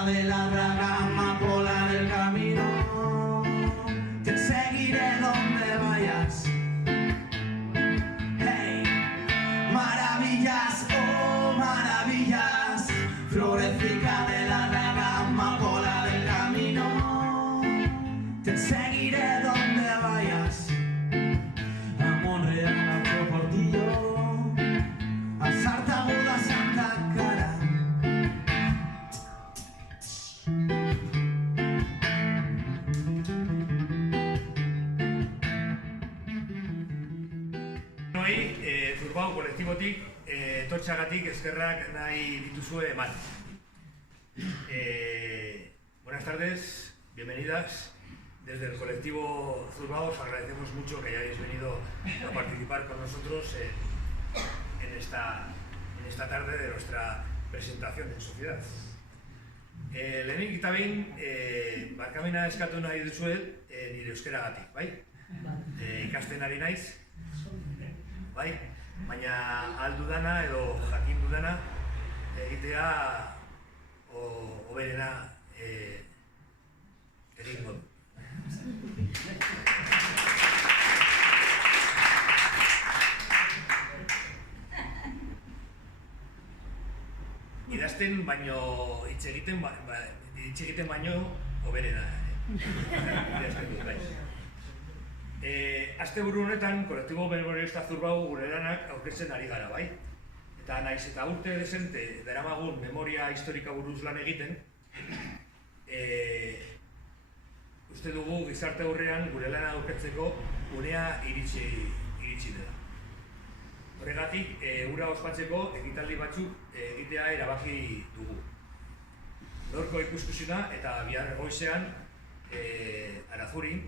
cerca de la draga amapola del camino. Te seguiré donde vayas. Hey, maravillas, oh maravillas, florecita de la draga amapola del camino. Te seguiré donde vayas. A Monreal, a Portillo, a Sartaguda, Santa Cara. Zurbao kolektibotik etortxagatik eskerrak nahi dituzue eman. Buenas tardes, bienvenidas. Desde el colectivo Zurbao os agradecemos mucho que hayáis venido a participar con nosotros en esta tarde de nuestra presentación en sociedad. Lehenik eta behin, barkamena eskatu nahi duzuet nire euskeragatik, bai? Ikasten ari naiz, bai? Baina aldudana edo jakin dudana egitea hoberena egingo du. Idazten baino hitz egiten baino hoberena idazten dut, bai. Asteburu honetan, kolektibo memorialista Zurbao gure lanak aurkezten ari gara, bai? Eta naiz eta urte dezente daramagun memoria historika buruz lan egiten, uste dugu gizarte aurrean gure lana aurkezteko unea iritsi dela. Horregatik, hura ospatzeko ekitaldi batzuk egitea erabaki dugu. Gaurko ikuskizuna eta bihar goizean Arazurin,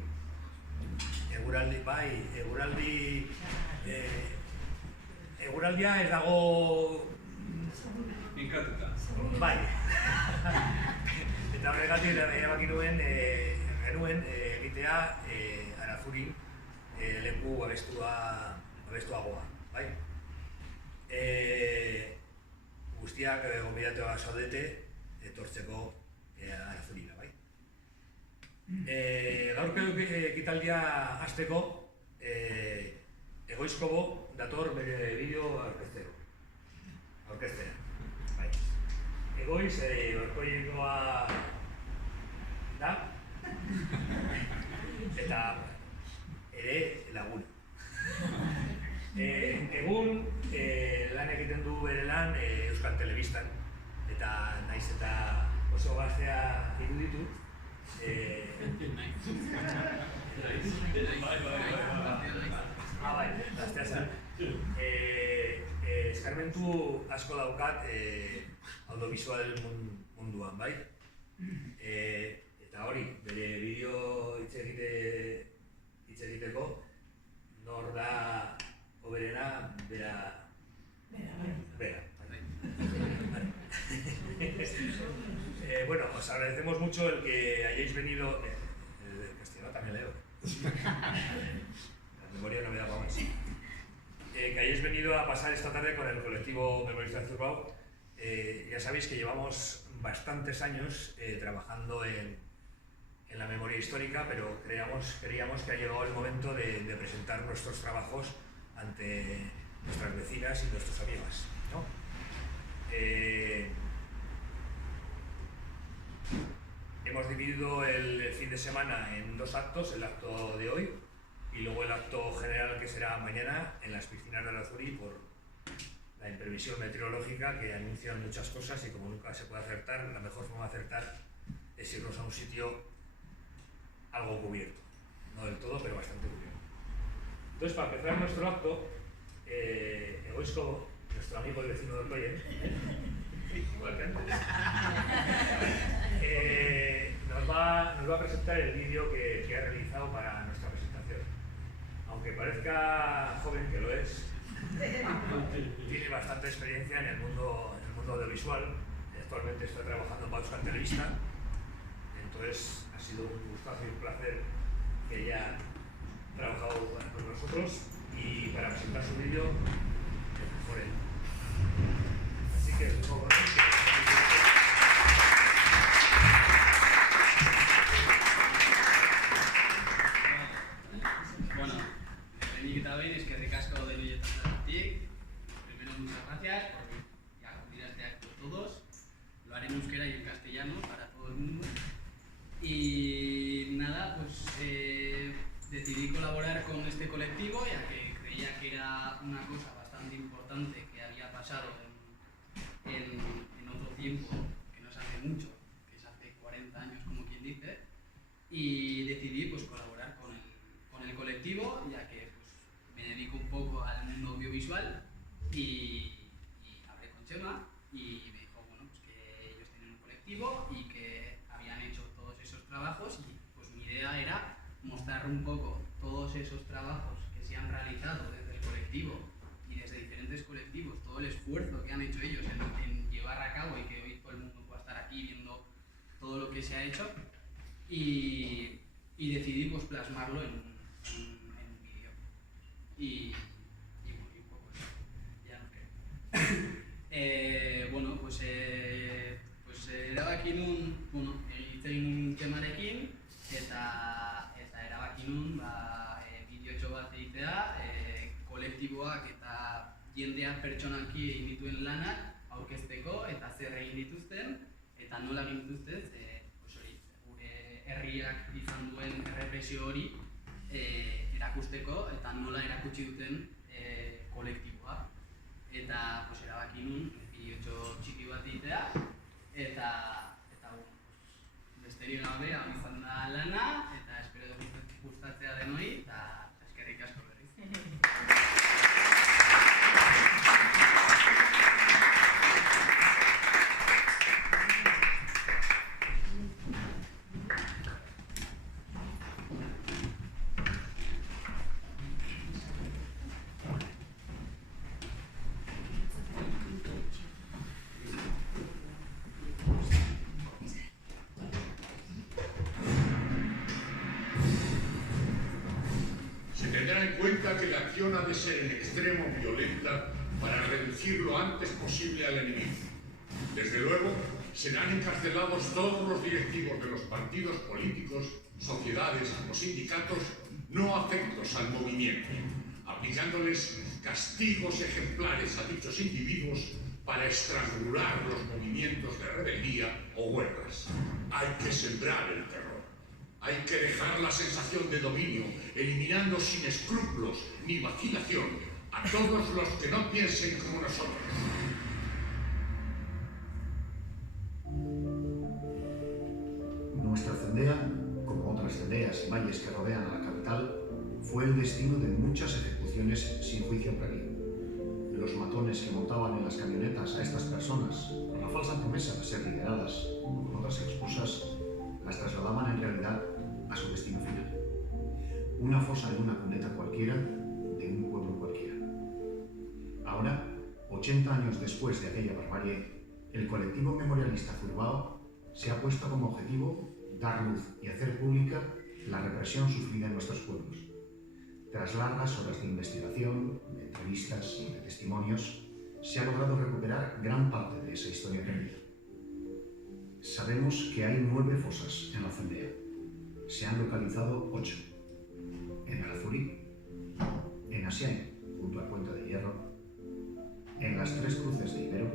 eguraldia ez dago inkatuta. Bai. Eta horregatik erabaki genuen egitea Arazurin leku abestuagoa, bai? Guztiak gonbidatuak zaudete etortzeko Arazurira, bai? Gaurko ekitaldia hasteko Egoizkobo dator bere bideo aurkeztera. Bai. Egoiz, orkoikoa da eta ere laguna. Egun lan egiten du bere lan Euskal Telebistan eta naiz eta oso gaztea iruditu. Bai, gaztea zen. Eskarmentu asko daukat audiovisual munduan, bai? Eta hori, bere bideo hitz egiteko nor da hoberena bera. Bueno, os agradecemos mucho el que hayáis venido. El castellano también leo. La memoria no me da para más. Que hayáis venido a pasar esta tarde con el colectivo Memorialista de Zurbao. Ya sabéis que llevamos bastantes años trabajando en la memoria histórica, pero creíamos que ha llegado el momento de presentar nuestros trabajos ante nuestras vecinas y nuestros amigos, ¿no? Hemos dividido el fin de semana en dos actos, el acto de hoy y luego el acto general que será mañana en las piscinas de Arazuri por la imprevisión meteorológica que anuncian muchas cosas y como nunca se puede acertar, la mejor forma de acertar es irnos a un sitio algo cubierto, no del todo, pero bastante cubierto. Entonces, para empezar nuestro acto, Egoizko, nuestro amigo y vecino del Coyen, igual que antes, nos va a presentar el vídeo que ha realizado para nuestra presentación. Aunque parezca joven, que lo es, tiene bastante experiencia en el mundo audiovisual. Actualmente está trabajando para Euskal Telebistan, entonces ha sido un gustazo y un placer que haya trabajado con nosotros y para presentar su vídeo por él. Así que, por favor, muchas gracias por acudir a este acto todos. Lo haré en euskera y en castellano para todo el mundo. Y nada, pues decidí colaborar con este colectivo, ya que creía que era una cosa bastante importante que había pasado en otro tiempo, que no se hace mucho, que es hace 40 años como quien dice, y decidí pues colaborar con el colectivo, ya que pues, me dedico un poco al mundo audiovisual y hablé con Chema y me dijo bueno, pues que ellos tienen un colectivo y que habían hecho todos esos trabajos y pues mi idea era mostrar un poco todos esos trabajos que se han realizado desde el colectivo y desde diferentes colectivos, todo el esfuerzo que han hecho ellos en llevar a cabo y que hoy todo el mundo pueda estar aquí viendo todo lo que se ha hecho y decidí pues plasmarlo en un vídeo y un poco eso, ya no creo. Bueno, pues erabakin nun, bueno, hitz egin Txemarekin eta erabakin nun bideotxo bat egitea, kolektiboak eta jendeak pertsonalki egin dituen lanak aurkezteko eta zer egin dituzten eta nola egin dituzten, gure herriak izan duen errepresio hori erakusteko eta nola erakutsi duten kolektiboa. Eta erabaki nun bideotxo txiki bat egitea eta besterik gabe hau izan da lana eta espero gustatzea denoi eta eskerrik asko berriz. En cuenta que la acción ha de ser en extremo violenta para reducir lo antes posible al enemigo. Desde luego, serán encarcelados todos los directivos de los partidos políticos, sociedades o sindicatos no afectos al movimiento, aplicándoles castigos ejemplares a dichos individuos para estrangular los movimientos de rebeldía o huelgas. Hay que sembrar el terror. Hay que dejar la sensación de dominio, eliminando sin escrúpulos ni vacilación a todos los que no piensen como nosotros. Nuestra cendea, como otras cendeas y valles que rodean a la capital, fue el destino de muchas ejecuciones sin juicio previo. Los matones que montaban en las camionetas a estas personas, con la falsa promesa de ser liberadas o con otras excusas, las trasladaban en realidad a su destino final. Una fosa en una cuneta cualquiera de un pueblo cualquiera. Ahora, 80 años después de aquella barbarie, el colectivo memorialista Zurbao se ha puesto como objetivo dar luz y hacer pública la represión sufrida en nuestros pueblos. Tras largas horas de investigación, de entrevistas y de testimonios, se ha logrado recuperar gran parte de esa historia perdida. Sabemos que hay 9 fosas en la cendea. Se han localizado 8. En Arazurí, en Asiain, junto al Puente de Hierro, en las 3 Cruces de Ibero,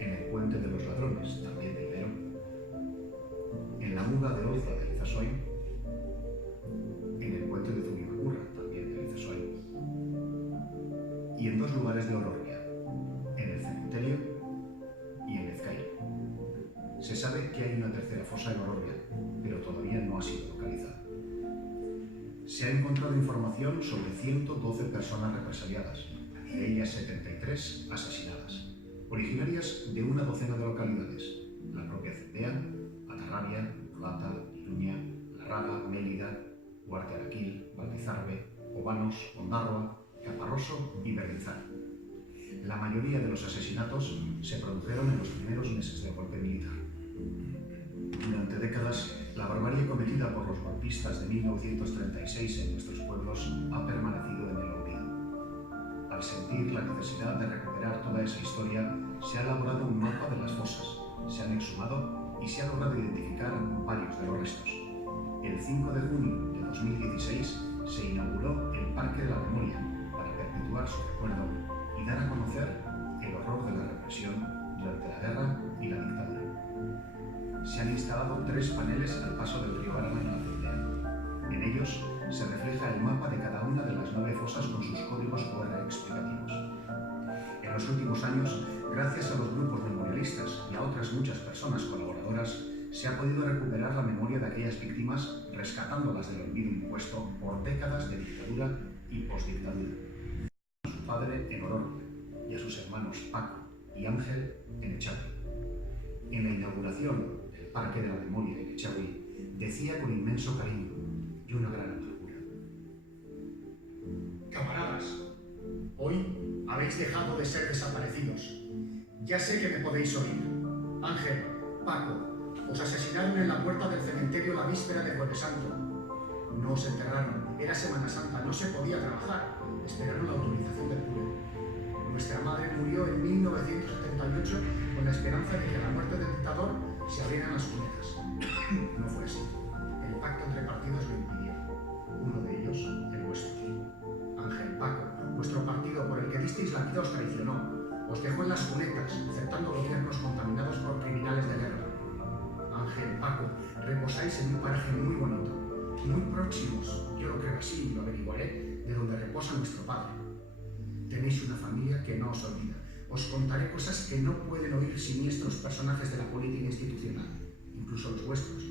en el Puente de los Ladrones, también de Ibero, en la Muga de Olza de Lizasoin, en el Puente de Zubimacurra, también de Lizasoin, y en 2 lugares de Olorria, en el cementerio y en Ezcaia. Se sabe que hay una tercera fosa en Olorria, pero todavía no ha sido localizada. Se ha encontrado información sobre 112 personas represaliadas, de ellas 73 asesinadas, originarias de una docena de localidades: la propia Cendea, Atarrabia, Plata, Iruña, Larraga, Mélida, Huarte Araquil, Valpizarbe, Obanos, Ondarroa, Caparroso y Berrizar. La mayoría de los asesinatos se produjeron en los primeros meses del golpe militar. Durante décadas, la barbarie cometida por los golpistas de 1936 en nuestros pueblos ha permanecido en el olvido. Al sentir la necesidad de recuperar toda esa historia, se ha elaborado un mapa de las fosas, se han exhumado y se ha logrado identificar varios de los restos. El 5 de junio de 2016 se inauguró el Parque de la Memoria para perpetuar su recuerdo y dar a conocer instalado 3 paneles al paso del río Arana en la cendea. En ellos se refleja el mapa de cada una de las 9 fosas con sus códigos QR explicativos. En los últimos años, gracias a los grupos memorialistas y a otras muchas personas colaboradoras, se ha podido recuperar la memoria de aquellas víctimas, rescatándolas del olvido impuesto por décadas de dictadura y postdictadura. A su padre en Ororo y a sus hermanos Paco y Ángel en Echagüe. En la inauguración del Parque de la Memoria en Echagüe, decía con inmenso cariño y una gran amargura: Camaradas, hoy habéis dejado de ser desaparecidos. Ya sé que me podéis oír. Ángel, Paco, os asesinaron en la puerta del cementerio la víspera de Jueves Santo. No os enterraron, era Semana Santa, no se podía trabajar. Esperaron la autorización del cura. Nuestra madre murió en 1978 con la esperanza de que a la muerte del dictador se abrieran las cunetas. No fue así. El pacto entre partidos lo impidió. Uno de ellos, el nuestro. Ángel, Paco, vuestro partido por el que disteis la vida os traicionó. Os dejó en las cunetas, aceptando gobiernos contaminados por criminales de guerra. Ángel, Paco, reposáis en un paraje muy bonito, muy próximos, yo lo creo así y lo averiguaré, de donde reposa nuestro padre. Tenéis una familia que no os olvida. Os contaré cosas que no pueden oír siniestros personajes de la política institucional, incluso los vuestros,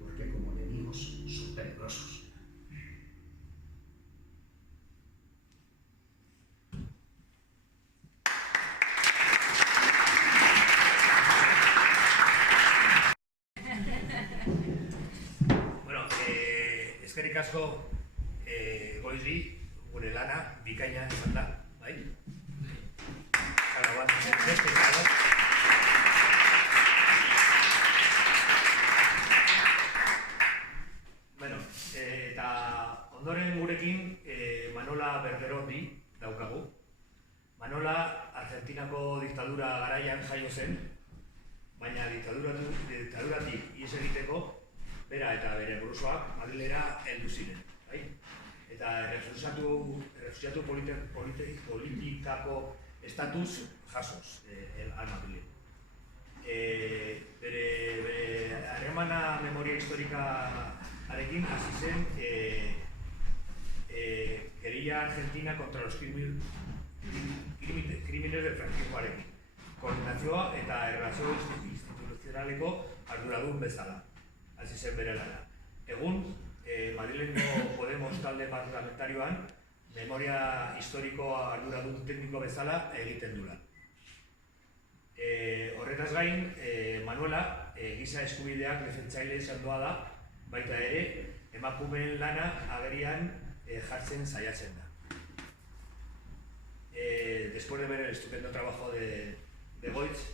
porque como enemigos son peligrosos. Eskerrik asko Goizi, gure lana, bikaina izan da, bai? Zara bat, beste izan. Bueno, eta ondoren gurekin Manola Bergerondi daukagu. Manola Argentinako diktadura garaian jaio zen, baina diktaduratik ihes egiteko bera eta bere burusoak Madrilera heldu ziren, bai? Eta refusiatu politikako estatuz jasoz al Madrilen. Bere harremana memoria historikarekin hasi zen guerrilla argentina contra los crímenes del franquismoarekin. Koordinazioa eta erlazio instituzionaleko arduradun bezala. Hasi zen bere lana. Egun, Madrilengo Podemos talde parlamentarioan, memoria historiko arduradun tekniko bezala egiten du lan. Horretaz gain, Manuela, giza eskubideak defentsaile sendoa da, baita ere, emakumeen lana agerian jartzen saiatzen da. Después de ver el estupendo trabajo de Goitz,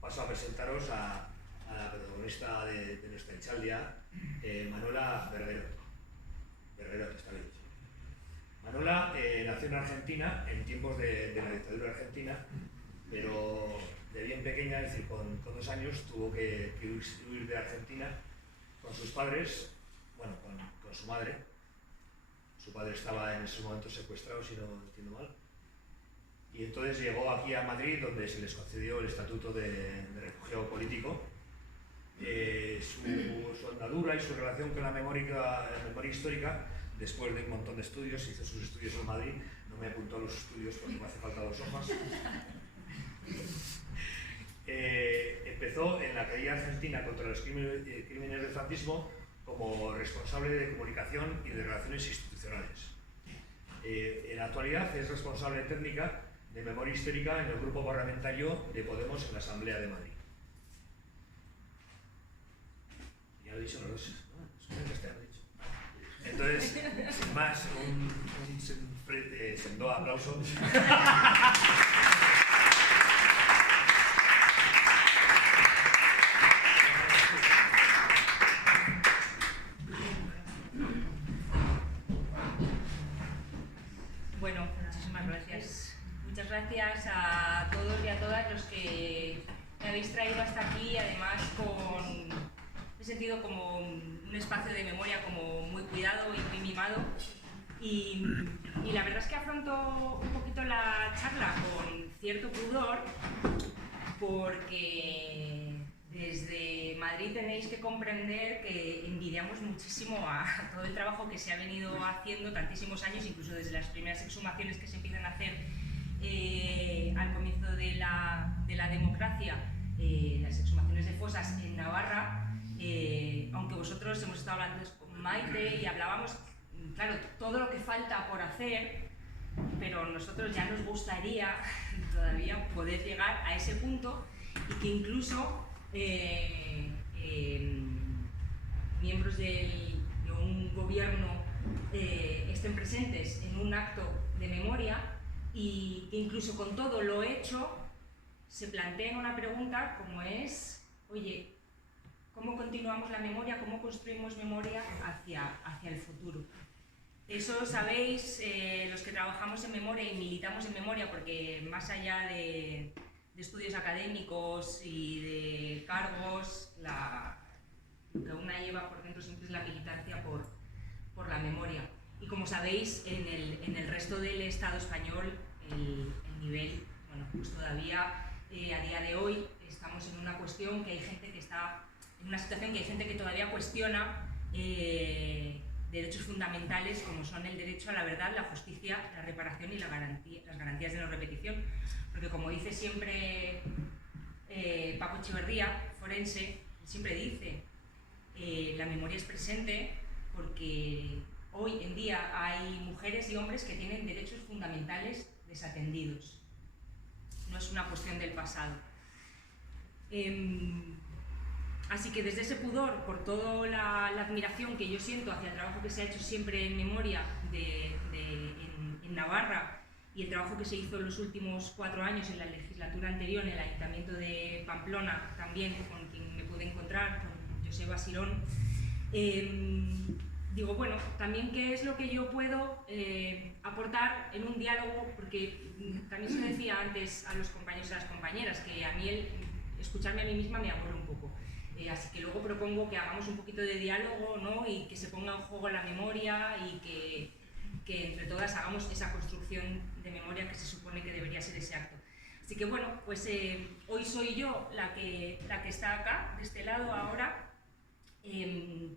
paso a presentaros a la protagonista de nuestra Echaldia, Manola Bergerot. Bergerot, está bien. Manola nació en Argentina en tiempos de la dictadura argentina, pero de bien pequeña, es decir, con 2 años, tuvo que huir de Argentina con sus padres, bueno, con su madre. Su padre estaba en ese momento secuestrado, si no entiendo mal. Y entonces llegó aquí a Madrid, donde se les concedió el estatuto de refugiado político. Su andadura y su relación con la memoria histórica, después de un montón de estudios, hizo sus estudios en Madrid, no me apuntó a los estudios porque me hace falta 2 hojas. Empezó en la caída argentina contra los crímenes del franquismo como responsable de comunicación y de relaciones institucionales. En la actualidad es responsable técnica de memoria histórica en el grupo parlamentario de Podemos en la Asamblea de Madrid. Ya lo he dicho, no lo sé. Entonces, sin más, un sendo aplauso. Bueno, muchísimas gracias. Muchas gracias a todos y a todas los que me habéis traído hasta aquí, además he sentido como un espacio de memoria como muy cuidado y muy mimado, y la verdad es que afronto un poquito la charla con cierto pudor, porque desde Madrid tenéis que comprender que envidiamos muchísimo a todo el trabajo que se ha venido haciendo tantísimos años, incluso desde las primeras exhumaciones que se empiezan a hacer al comienzo de la democracia, las exhumaciones de fosas en Navarra, aunque vosotros hemos estado hablando con Maite y hablábamos, claro, todo lo que falta por hacer, pero nosotros ya nos gustaría todavía poder llegar a ese punto y que incluso miembros de un gobierno estén presentes en un acto de memoria y que incluso con todo lo hecho se planteen una pregunta como es, oye, ¿cómo continuamos la memoria? ¿Cómo construimos memoria hacia el futuro? Eso sabéis, los que trabajamos en memoria y militamos en memoria, porque más allá de estudios académicos y de cargos, lo que una lleva por dentro siempre es la militancia por la memoria. Y como sabéis, en el resto del Estado español el nivel, bueno, pues todavía a día de hoy estamos en una cuestión que hay gente que está en una situación que hay gente que todavía cuestiona derechos fundamentales como son el derecho a la verdad, la justicia, la reparación y las garantías de no repetición. Porque como dice siempre Paco Echeverría, forense, siempre dice, la memoria es presente porque hoy en día hay mujeres y hombres que tienen derechos fundamentales desatendidos. No es una cuestión del pasado. Así que desde ese pudor, por toda la admiración que yo siento hacia el trabajo que se ha hecho siempre en memoria en Navarra y el trabajo que se hizo en los últimos 4 años en la legislatura anterior en el Ayuntamiento de Pamplona, también con quien me pude encontrar, con Joseba Sirón, digo, bueno, también qué es lo que yo puedo aportar en un diálogo, porque también se decía antes a los compañeros y a las compañeras que a mí escucharme a mí misma me aburre un poco. Así que luego propongo que hagamos un poquito de diálogo, ¿no? Y que se ponga en juego la memoria y que entre todas hagamos esa construcción de memoria que se supone que debería ser ese acto. Así que bueno, pues hoy soy yo la que está acá, de este lado ahora, y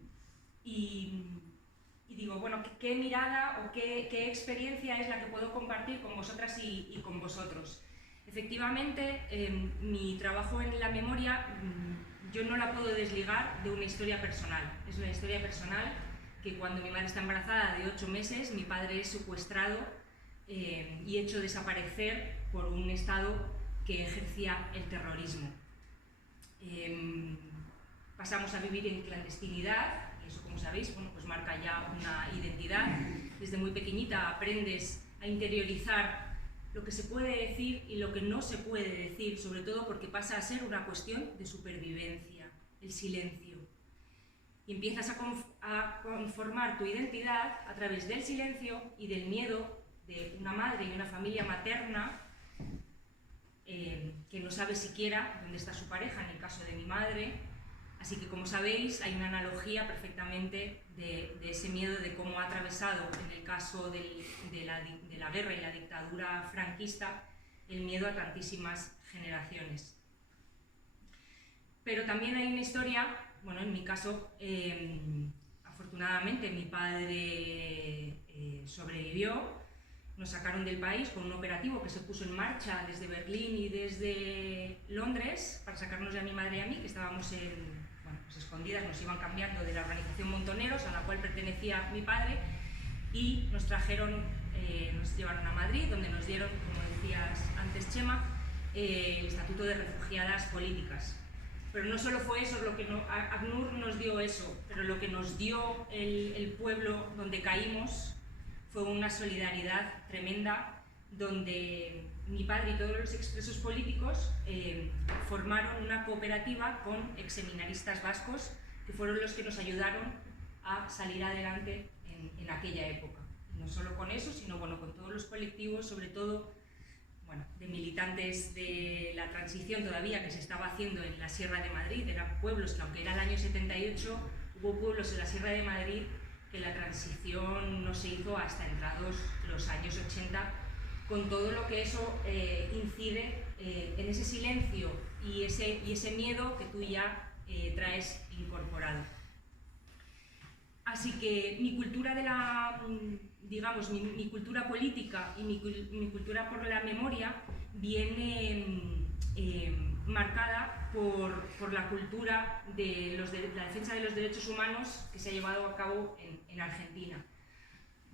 digo, bueno, ¿qué mirada o qué experiencia es la que puedo compartir con vosotras y con vosotros? Efectivamente, mi trabajo en la memoria yo no la puedo desligar de una historia personal. Es una historia personal que cuando mi madre está embarazada de 8 meses, mi padre es secuestrado y hecho desaparecer por un Estado que ejercía el terrorismo. Pasamos a vivir en clandestinidad, y eso, como sabéis, bueno, pues marca ya una identidad. Desde muy pequeñita aprendes a interiorizar lo que se puede decir y lo que no se puede decir, sobre todo porque pasa a ser una cuestión de supervivencia, el silencio. Y empiezas a conformar tu identidad a través del silencio y del miedo de una madre y una familia materna que no sabe siquiera dónde está su pareja, en el caso de mi madre. Así que, como sabéis, hay una analogía perfectamente de ese miedo, de cómo ha atravesado, en el caso de la guerra y la dictadura franquista, el miedo a tantísimas generaciones. Pero también hay una historia, bueno, en mi caso, afortunadamente mi padre sobrevivió, nos sacaron del país con un operativo que se puso en marcha desde Berlín y desde Londres para sacarnos de a mi madre y a mí, que estábamos pues escondidas, nos iban cambiando de la organización Montoneros, a la cual pertenecía mi padre, y nos trajeron, nos llevaron a Madrid, donde nos dieron, como decías antes, Chema, el Estatuto de Refugiadas Políticas. Pero no solo fue eso, ACNUR nos dio eso, pero lo que nos dio el pueblo donde caímos fue una solidaridad tremenda, donde mi padre y todos los expresos políticos formaron una cooperativa con exseminaristas vascos, que fueron los que nos ayudaron a salir adelante en aquella época. Y no solo con eso, sino bueno, con todos los colectivos, sobre todo bueno, de militantes de la transición todavía que se estaba haciendo en la Sierra de Madrid. Eran pueblos que, aunque era el año 78, hubo pueblos en la Sierra de Madrid que la transición no se hizo hasta entrados los años 80, con todo lo que eso incide en ese silencio y ese miedo que tú ya traes incorporado. Así que mi cultura de la, digamos, mi cultura política y mi cultura por la memoria viene marcada por la cultura de la defensa de los derechos humanos que se ha llevado a cabo en Argentina.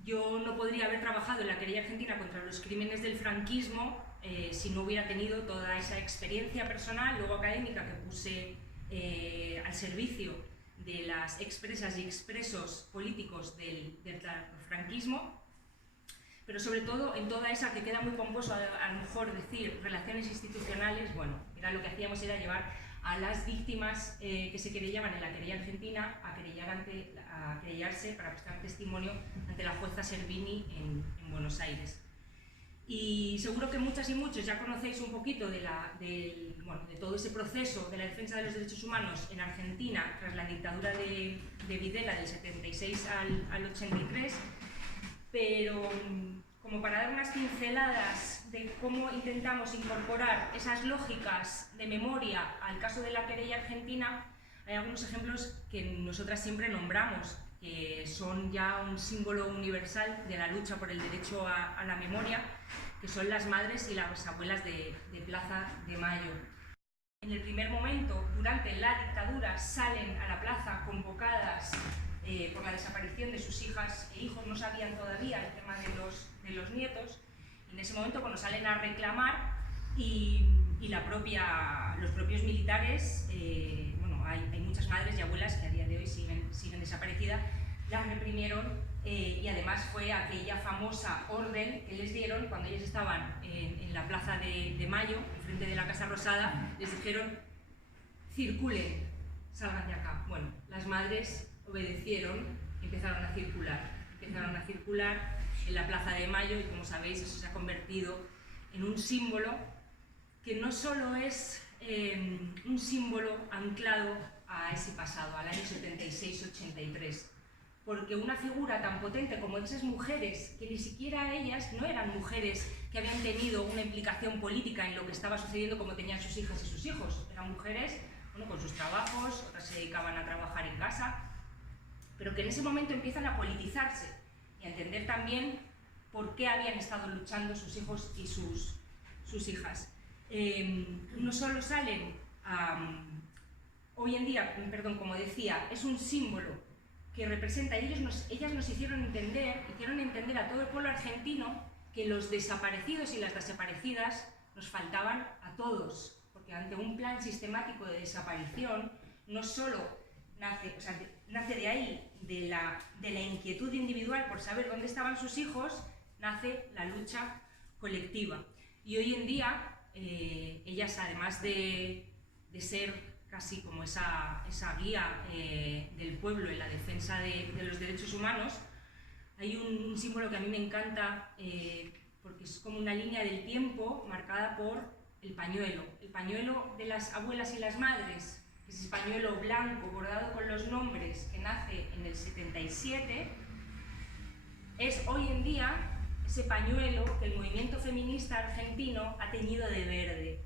Yo no podría haber trabajado en la querella argentina contra los crímenes del franquismo si no hubiera tenido toda esa experiencia personal, luego académica, que puse al servicio de las expresas y expresos políticos del franquismo, pero sobre todo en toda esa, que queda muy pomposo a lo mejor decir, relaciones institucionales. Bueno, era lo que hacíamos era llevar a las víctimas que se querellaban en la querella argentina a querellarse para prestar testimonio ante la jueza Servini en Buenos Aires. Y seguro que muchas y muchos ya conocéis un poquito de todo ese proceso de la defensa de los derechos humanos en Argentina tras la dictadura de Videla del 76 al 83, pero como para dar unas pinceladas de cómo intentamos incorporar esas lógicas de memoria al caso de la querella argentina, hay algunos ejemplos que nosotras siempre nombramos, que son ya un símbolo universal de la lucha por el derecho a la memoria, que son las madres y las abuelas de Plaza de Mayo. En el primer momento, durante la dictadura, salen a la plaza convocadas por la desaparición de sus hijas e hijos, no sabían todavía el tema de los nietos, y en ese momento cuando salen a reclamar y los propios militares, hay muchas madres y abuelas que a día de hoy siguen desaparecidas, las reprimieron y además fue aquella famosa orden que les dieron cuando ellos estaban en la Plaza de Mayo, enfrente de la Casa Rosada, les dijeron: circulen, salgan de acá. Bueno, las madres obedecieron y empezaron a circular en la Plaza de Mayo, y como sabéis eso se ha convertido en un símbolo que no solo es un símbolo anclado a ese pasado, al año 76-83, porque una figura tan potente como esas mujeres, que ni siquiera ellas no eran mujeres que habían tenido una implicación política en lo que estaba sucediendo como tenían sus hijas y sus hijos, eran mujeres con sus trabajos, otras se dedicaban a trabajar en casa, pero que en ese momento empiezan a politizarse y a entender también por qué habían estado luchando sus hijos y sus hijas. No solo salen hoy en día, como decía, es un símbolo que representa, ellas nos hicieron entender a todo el pueblo argentino que los desaparecidos y las desaparecidas nos faltaban a todos, porque ante un plan sistemático de desaparición no solo nace de ahí, de la inquietud individual por saber dónde estaban sus hijos, nace la lucha colectiva. Y hoy en día ellas, además de ser casi como esa guía del pueblo en la defensa de los derechos humanos, hay un símbolo que a mí me encanta porque es como una línea del tiempo marcada por el pañuelo de las abuelas y las madres, ese pañuelo blanco bordado con los nombres, que nace en el 77, es hoy en día ese pañuelo que el movimiento feminista argentino ha teñido de verde.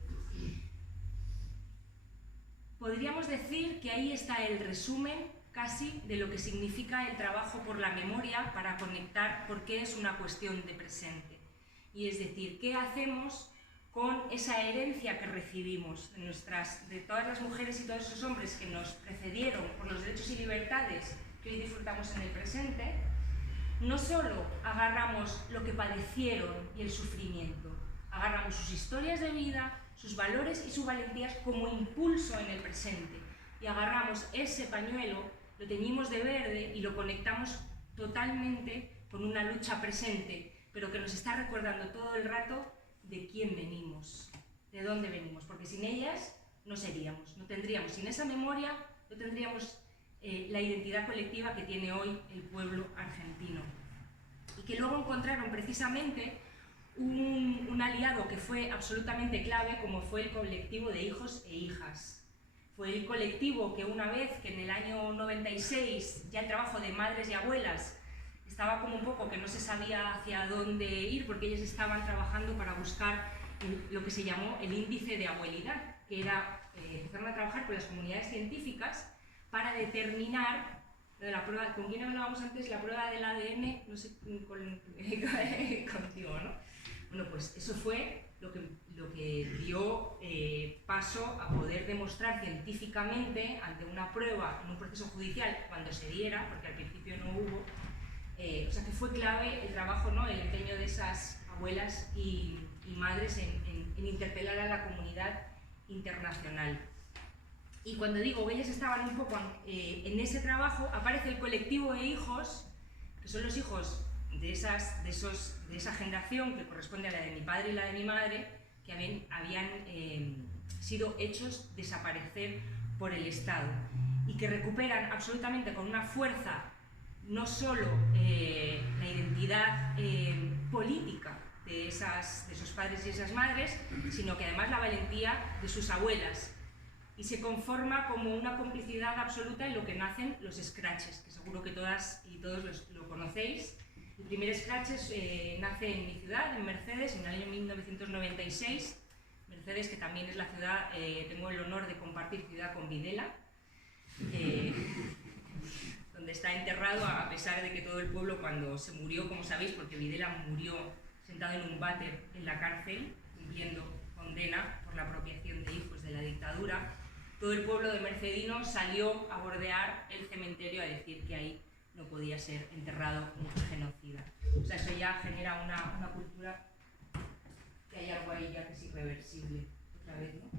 Podríamos decir que ahí está el resumen casi de lo que significa el trabajo por la memoria para conectar por qué es una cuestión de presente. Y es decir, ¿qué hacemos con esa herencia que recibimos de todas las mujeres y todos esos hombres que nos precedieron por los derechos y libertades que hoy disfrutamos en el presente? No solo agarramos lo que padecieron y el sufrimiento, agarramos sus historias de vida, sus valores y sus valentías como impulso en el presente, y agarramos ese pañuelo, lo teñimos de verde y lo conectamos totalmente con una lucha presente, pero que nos está recordando todo el rato de quién venimos, de dónde venimos, porque sin ellas no seríamos, no tendríamos, sin esa memoria no tendríamos la identidad colectiva que tiene hoy el pueblo argentino. Y que luego encontraron precisamente un aliado que fue absolutamente clave, como fue el colectivo de hijos e hijas. Fue el colectivo que una vez que en el año 96 ya el trabajo de madres y abuelas estaba como un poco que no se sabía hacia dónde ir, porque ellas estaban trabajando para buscar lo que se llamó el índice de abuelidad, que era, empezaron a trabajar con las comunidades científicas para determinar la prueba, ¿con quién hablábamos antes? La prueba del ADN, no sé, contigo, ¿no? Bueno, pues eso fue lo que dio paso a poder demostrar científicamente ante una prueba en un proceso judicial, cuando se diera, porque al principio no hubo, o sea que fue clave el trabajo, ¿no? El empeño de esas abuelas y madres en interpelar a la comunidad internacional. Y cuando digo que ellas estaban un poco en ese trabajo, aparece el colectivo de hijos, que son los hijos de esa generación que corresponde a la de mi padre y la de mi madre, que habían sido hechos desaparecer por el Estado y que recuperan absolutamente con una fuerza no solo la identidad política de esos padres y esas madres, sino que además la valentía de sus abuelas, y se conforma como una complicidad absoluta en lo que nacen los scratches, que seguro que todas y todos lo conocéis. El primer Scratches nace en mi ciudad, en Mercedes, en el año 1996. Mercedes, que también es la ciudad, tengo el honor de compartir ciudad con Videla, donde está enterrado, a pesar de que todo el pueblo, cuando se murió, como sabéis, porque Videla murió sentado en un váter en la cárcel, cumpliendo condena por la apropiación de hijos de la dictadura, todo el pueblo de mercedinos salió a bordear el cementerio a decir que ahí no podía ser enterrado un genocida. O sea, eso ya genera una cultura que hay algo ahí ya que es irreversible. Otra vez, ¿no?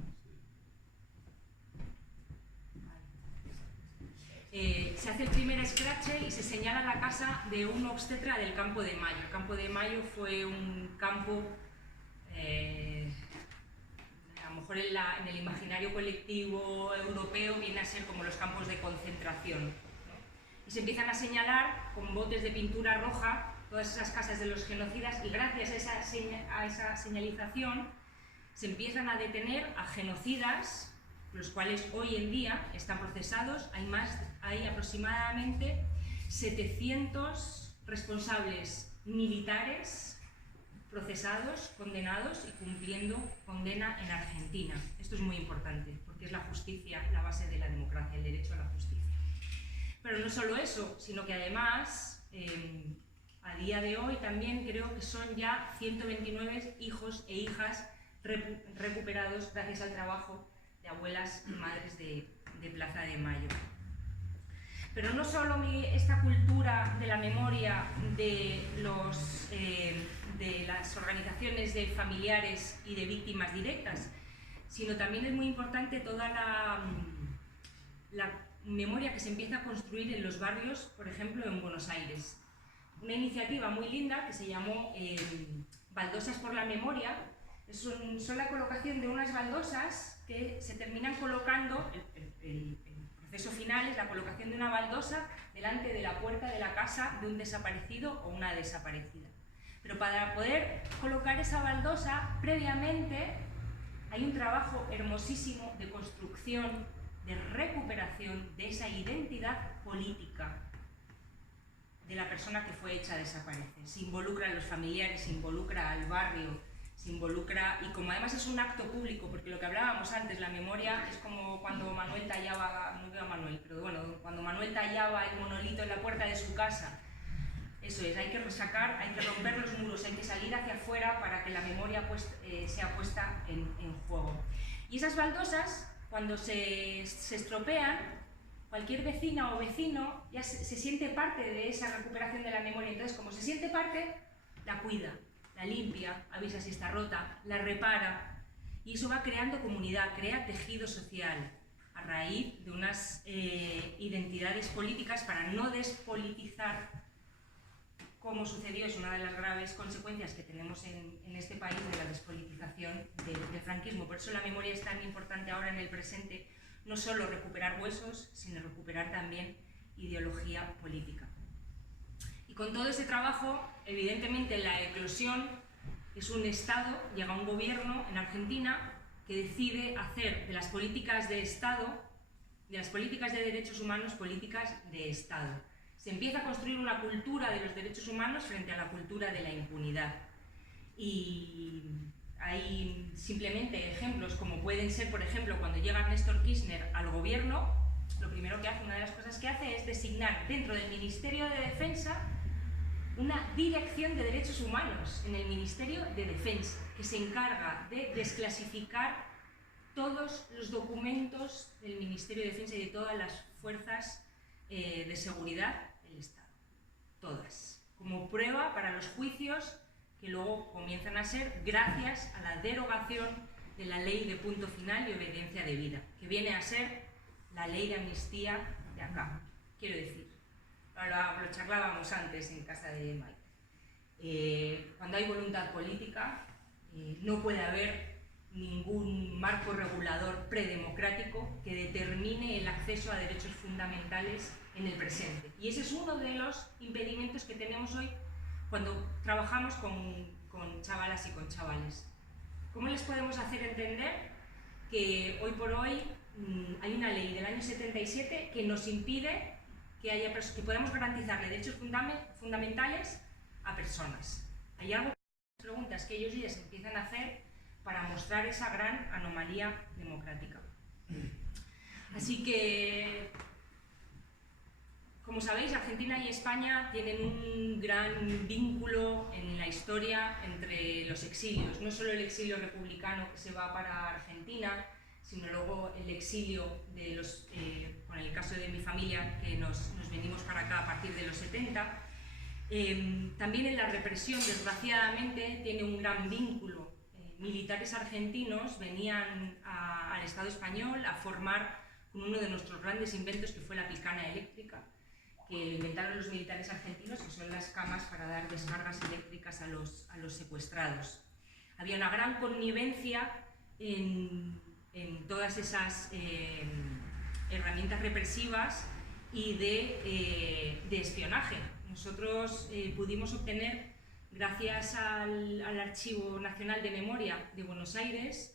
Se hace el primer scratch y se señala la casa de un obstetra del Campo de Mayo. El Campo de Mayo fue un campo, a lo mejor en el imaginario colectivo europeo viene a ser como los campos de concentración, ¿no? Y se empiezan a señalar con botes de pintura roja todas esas casas de los genocidas, y gracias a esa señalización se empiezan a detener a genocidas, los cuales hoy en día están procesados. Hay aproximadamente 700 responsables militares procesados, condenados y cumpliendo condena en Argentina. Esto es muy importante, porque es la justicia, la base de la democracia, el derecho a la justicia. Pero no solo eso, sino que además, a día de hoy también creo que son ya 129 hijos e hijas recuperados gracias al trabajo de abuelas y madres de Plaza de Mayo. Pero no solo esta cultura de la memoria de las organizaciones de familiares y de víctimas directas, sino también es muy importante toda la memoria que se empieza a construir en los barrios, por ejemplo en Buenos Aires. Una iniciativa muy linda que se llamó Baldosas por la Memoria. Son la colocación de unas baldosas que se terminan colocando, el proceso final es la colocación de una baldosa delante de la puerta de la casa de un desaparecido o una desaparecida. Pero para poder colocar esa baldosa, previamente hay un trabajo hermosísimo de construcción, de recuperación de esa identidad política de la persona que fue hecha desaparecer. Se involucra a los familiares, se involucra al barrio, se involucra, y como además es un acto público, porque lo que hablábamos antes, la memoria es como cuando Manuel tallaba, no veo a Manuel, pero bueno, cuando Manuel tallaba el monolito en la puerta de su casa. Eso es, hay que resacar, hay que romper los muros, hay que salir hacia afuera para que la memoria sea puesta en juego. Y esas baldosas, cuando se estropean, cualquier vecina o vecino ya se siente parte de esa recuperación de la memoria. Entonces, como se siente parte, la cuida, la limpia, avisa si está rota, la repara, y eso va creando comunidad, crea tejido social a raíz de unas identidades políticas para no despolitizar, como sucedió, es una de las graves consecuencias que tenemos en este país de la despolitización del franquismo. Por eso la memoria es tan importante ahora en el presente, no solo recuperar huesos, sino recuperar también ideología política. Y con todo ese trabajo, evidentemente la eclosión es un Estado, llega un gobierno en Argentina que decide hacer de las políticas de Estado, de las políticas de derechos humanos, políticas de Estado. Se empieza a construir una cultura de los derechos humanos frente a la cultura de la impunidad. Y hay simplemente ejemplos como pueden ser, por ejemplo, cuando llega Néstor Kirchner al gobierno, lo primero que hace, una de las cosas que hace es designar dentro del Ministerio de Defensa una dirección de derechos humanos en el Ministerio de Defensa, que se encarga de desclasificar todos los documentos del Ministerio de Defensa y de todas las fuerzas de seguridad del Estado. Todas. Como prueba para los juicios que luego comienzan a ser gracias a la derogación de la ley de punto final y obediencia debida, que viene a ser la ley de amnistía de acá. Quiero decir, lo charlábamos antes en casa de Mike. Cuando hay voluntad política, no puede haber ningún marco regulador predemocrático que determine el acceso a derechos fundamentales en el presente. Y ese es uno de los impedimentos que tenemos hoy cuando trabajamos con chavalas y con chavales. ¿Cómo les podemos hacer entender que hoy por hoy hay una ley del año 77 que nos impide que podamos garantizarle derechos fundamentales a personas? Hay algo, preguntas que ellos y ellas empiezan a hacer para mostrar esa gran anomalía democrática. Así que, como sabéis, Argentina y España tienen un gran vínculo en la historia entre los exilios, no solo el exilio republicano que se va para Argentina, sino luego el exilio de los, con el caso de mi familia, que nos venimos para acá a partir de los 70. También en la represión, desgraciadamente, tiene un gran vínculo. Militares argentinos venían al Estado español a formar uno de nuestros grandes inventos, que fue la picana eléctrica, que lo inventaron los militares argentinos, que son las camas para dar descargas eléctricas a los secuestrados. Había una gran connivencia en todas esas herramientas represivas y de espionaje. Nosotros pudimos obtener, gracias al Archivo Nacional de Memoria de Buenos Aires,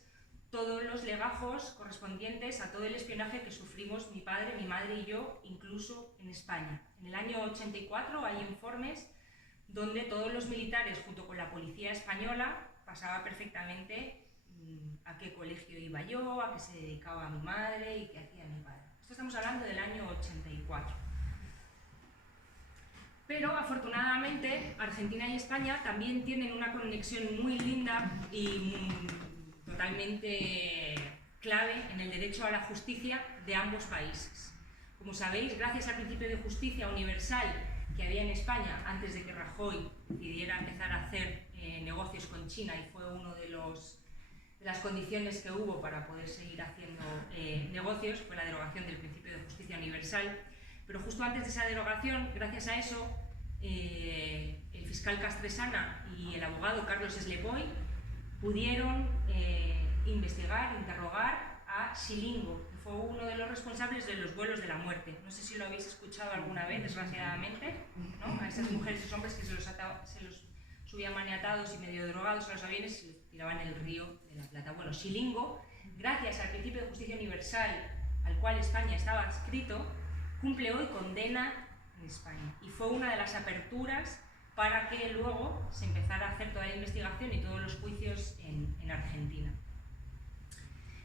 todos los legajos correspondientes a todo el espionaje que sufrimos mi padre, mi madre y yo, incluso en España. En el año 84 hay informes donde todos los militares, junto con la policía española, pasaba perfectamente a qué colegio iba yo, a qué se dedicaba mi madre y qué hacía mi padre. Esto estamos hablando del año 84. Pero afortunadamente Argentina y España también tienen una conexión muy linda y totalmente clave en el derecho a la justicia de ambos países. Como sabéis, gracias al principio de justicia universal que había en España antes de que Rajoy decidiera empezar a hacer negocios con China, y fue uno de las condiciones que hubo para poder seguir haciendo negocios, fue la derogación del principio de justicia universal. Pero justo antes de esa derogación, gracias a eso, el fiscal Castresana y el abogado Carlos Slepoy pudieron investigar, interrogar a Xilingo, que fue uno de los responsables de los vuelos de la muerte. No sé si lo habéis escuchado alguna vez, desgraciadamente, ¿no? A esas mujeres y hombres que se los subían maniatados y medio drogados a los aviones y los tiraban en el río de la Plata. Bueno, Xilingo, gracias al principio de justicia universal al cual España estaba adscrito, cumple hoy condena en España, y fue una de las aperturas para que luego se empezara a hacer toda la investigación y todos los juicios en Argentina.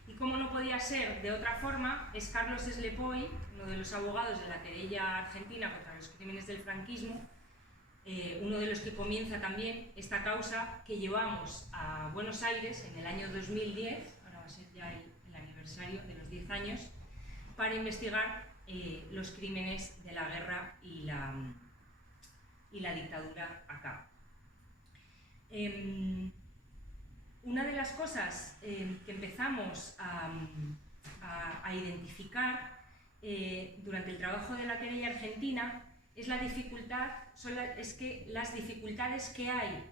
Y como no podía ser de otra forma, es Carlos Slepoy, uno de los abogados de la querella argentina contra los crímenes del franquismo, uno de los que comienza también esta causa que llevamos a Buenos Aires en el año 2010, ahora va a ser ya el aniversario de los 10 años, para investigar los crímenes de la guerra y la dictadura acá. Una de las cosas que empezamos a identificar durante el trabajo de la querella argentina es que las dificultades que hay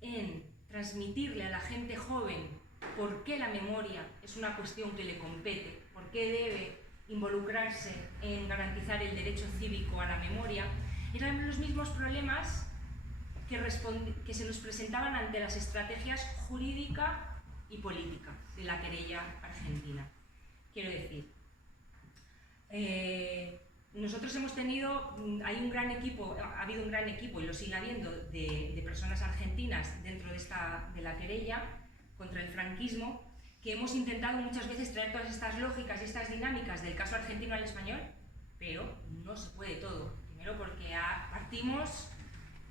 en transmitirle a la gente joven por qué la memoria es una cuestión que le compete, por qué debe involucrarse en garantizar el derecho cívico a la memoria, eran los mismos problemas que se nos presentaban ante las estrategias jurídica y política de la querella argentina. Quiero decir, nosotros hemos tenido, hay un gran equipo, ha habido un gran equipo y lo sigue habiendo de personas argentinas dentro de la querella contra el franquismo, que hemos intentado muchas veces traer todas estas lógicas y estas dinámicas del caso argentino al español, pero no se puede todo. Primero porque partimos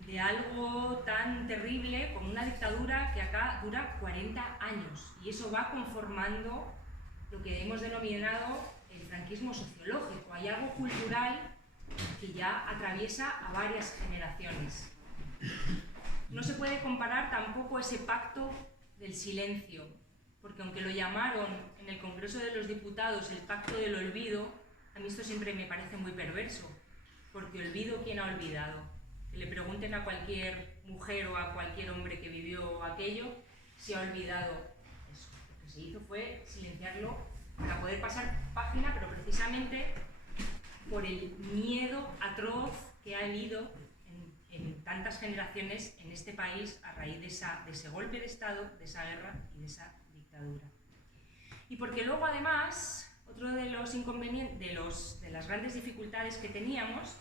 de algo tan terrible como una dictadura que acá dura 40 años y eso va conformando lo que hemos denominado el franquismo sociológico. Hay algo cultural que ya atraviesa a varias generaciones. No se puede comparar tampoco ese pacto del silencio, porque aunque lo llamaron en el Congreso de los Diputados el pacto del olvido, a mí esto siempre me parece muy perverso, porque olvido quién ha olvidado. Que le pregunten a cualquier mujer o a cualquier hombre que vivió aquello si ha olvidado eso. Lo que se hizo fue silenciarlo para poder pasar página, pero precisamente por el miedo atroz que ha habido en tantas generaciones en este país a raíz de ese golpe de Estado, de esa guerra y de esa dictadura. Y porque luego además, otro de los inconvenientes, de las grandes dificultades que teníamos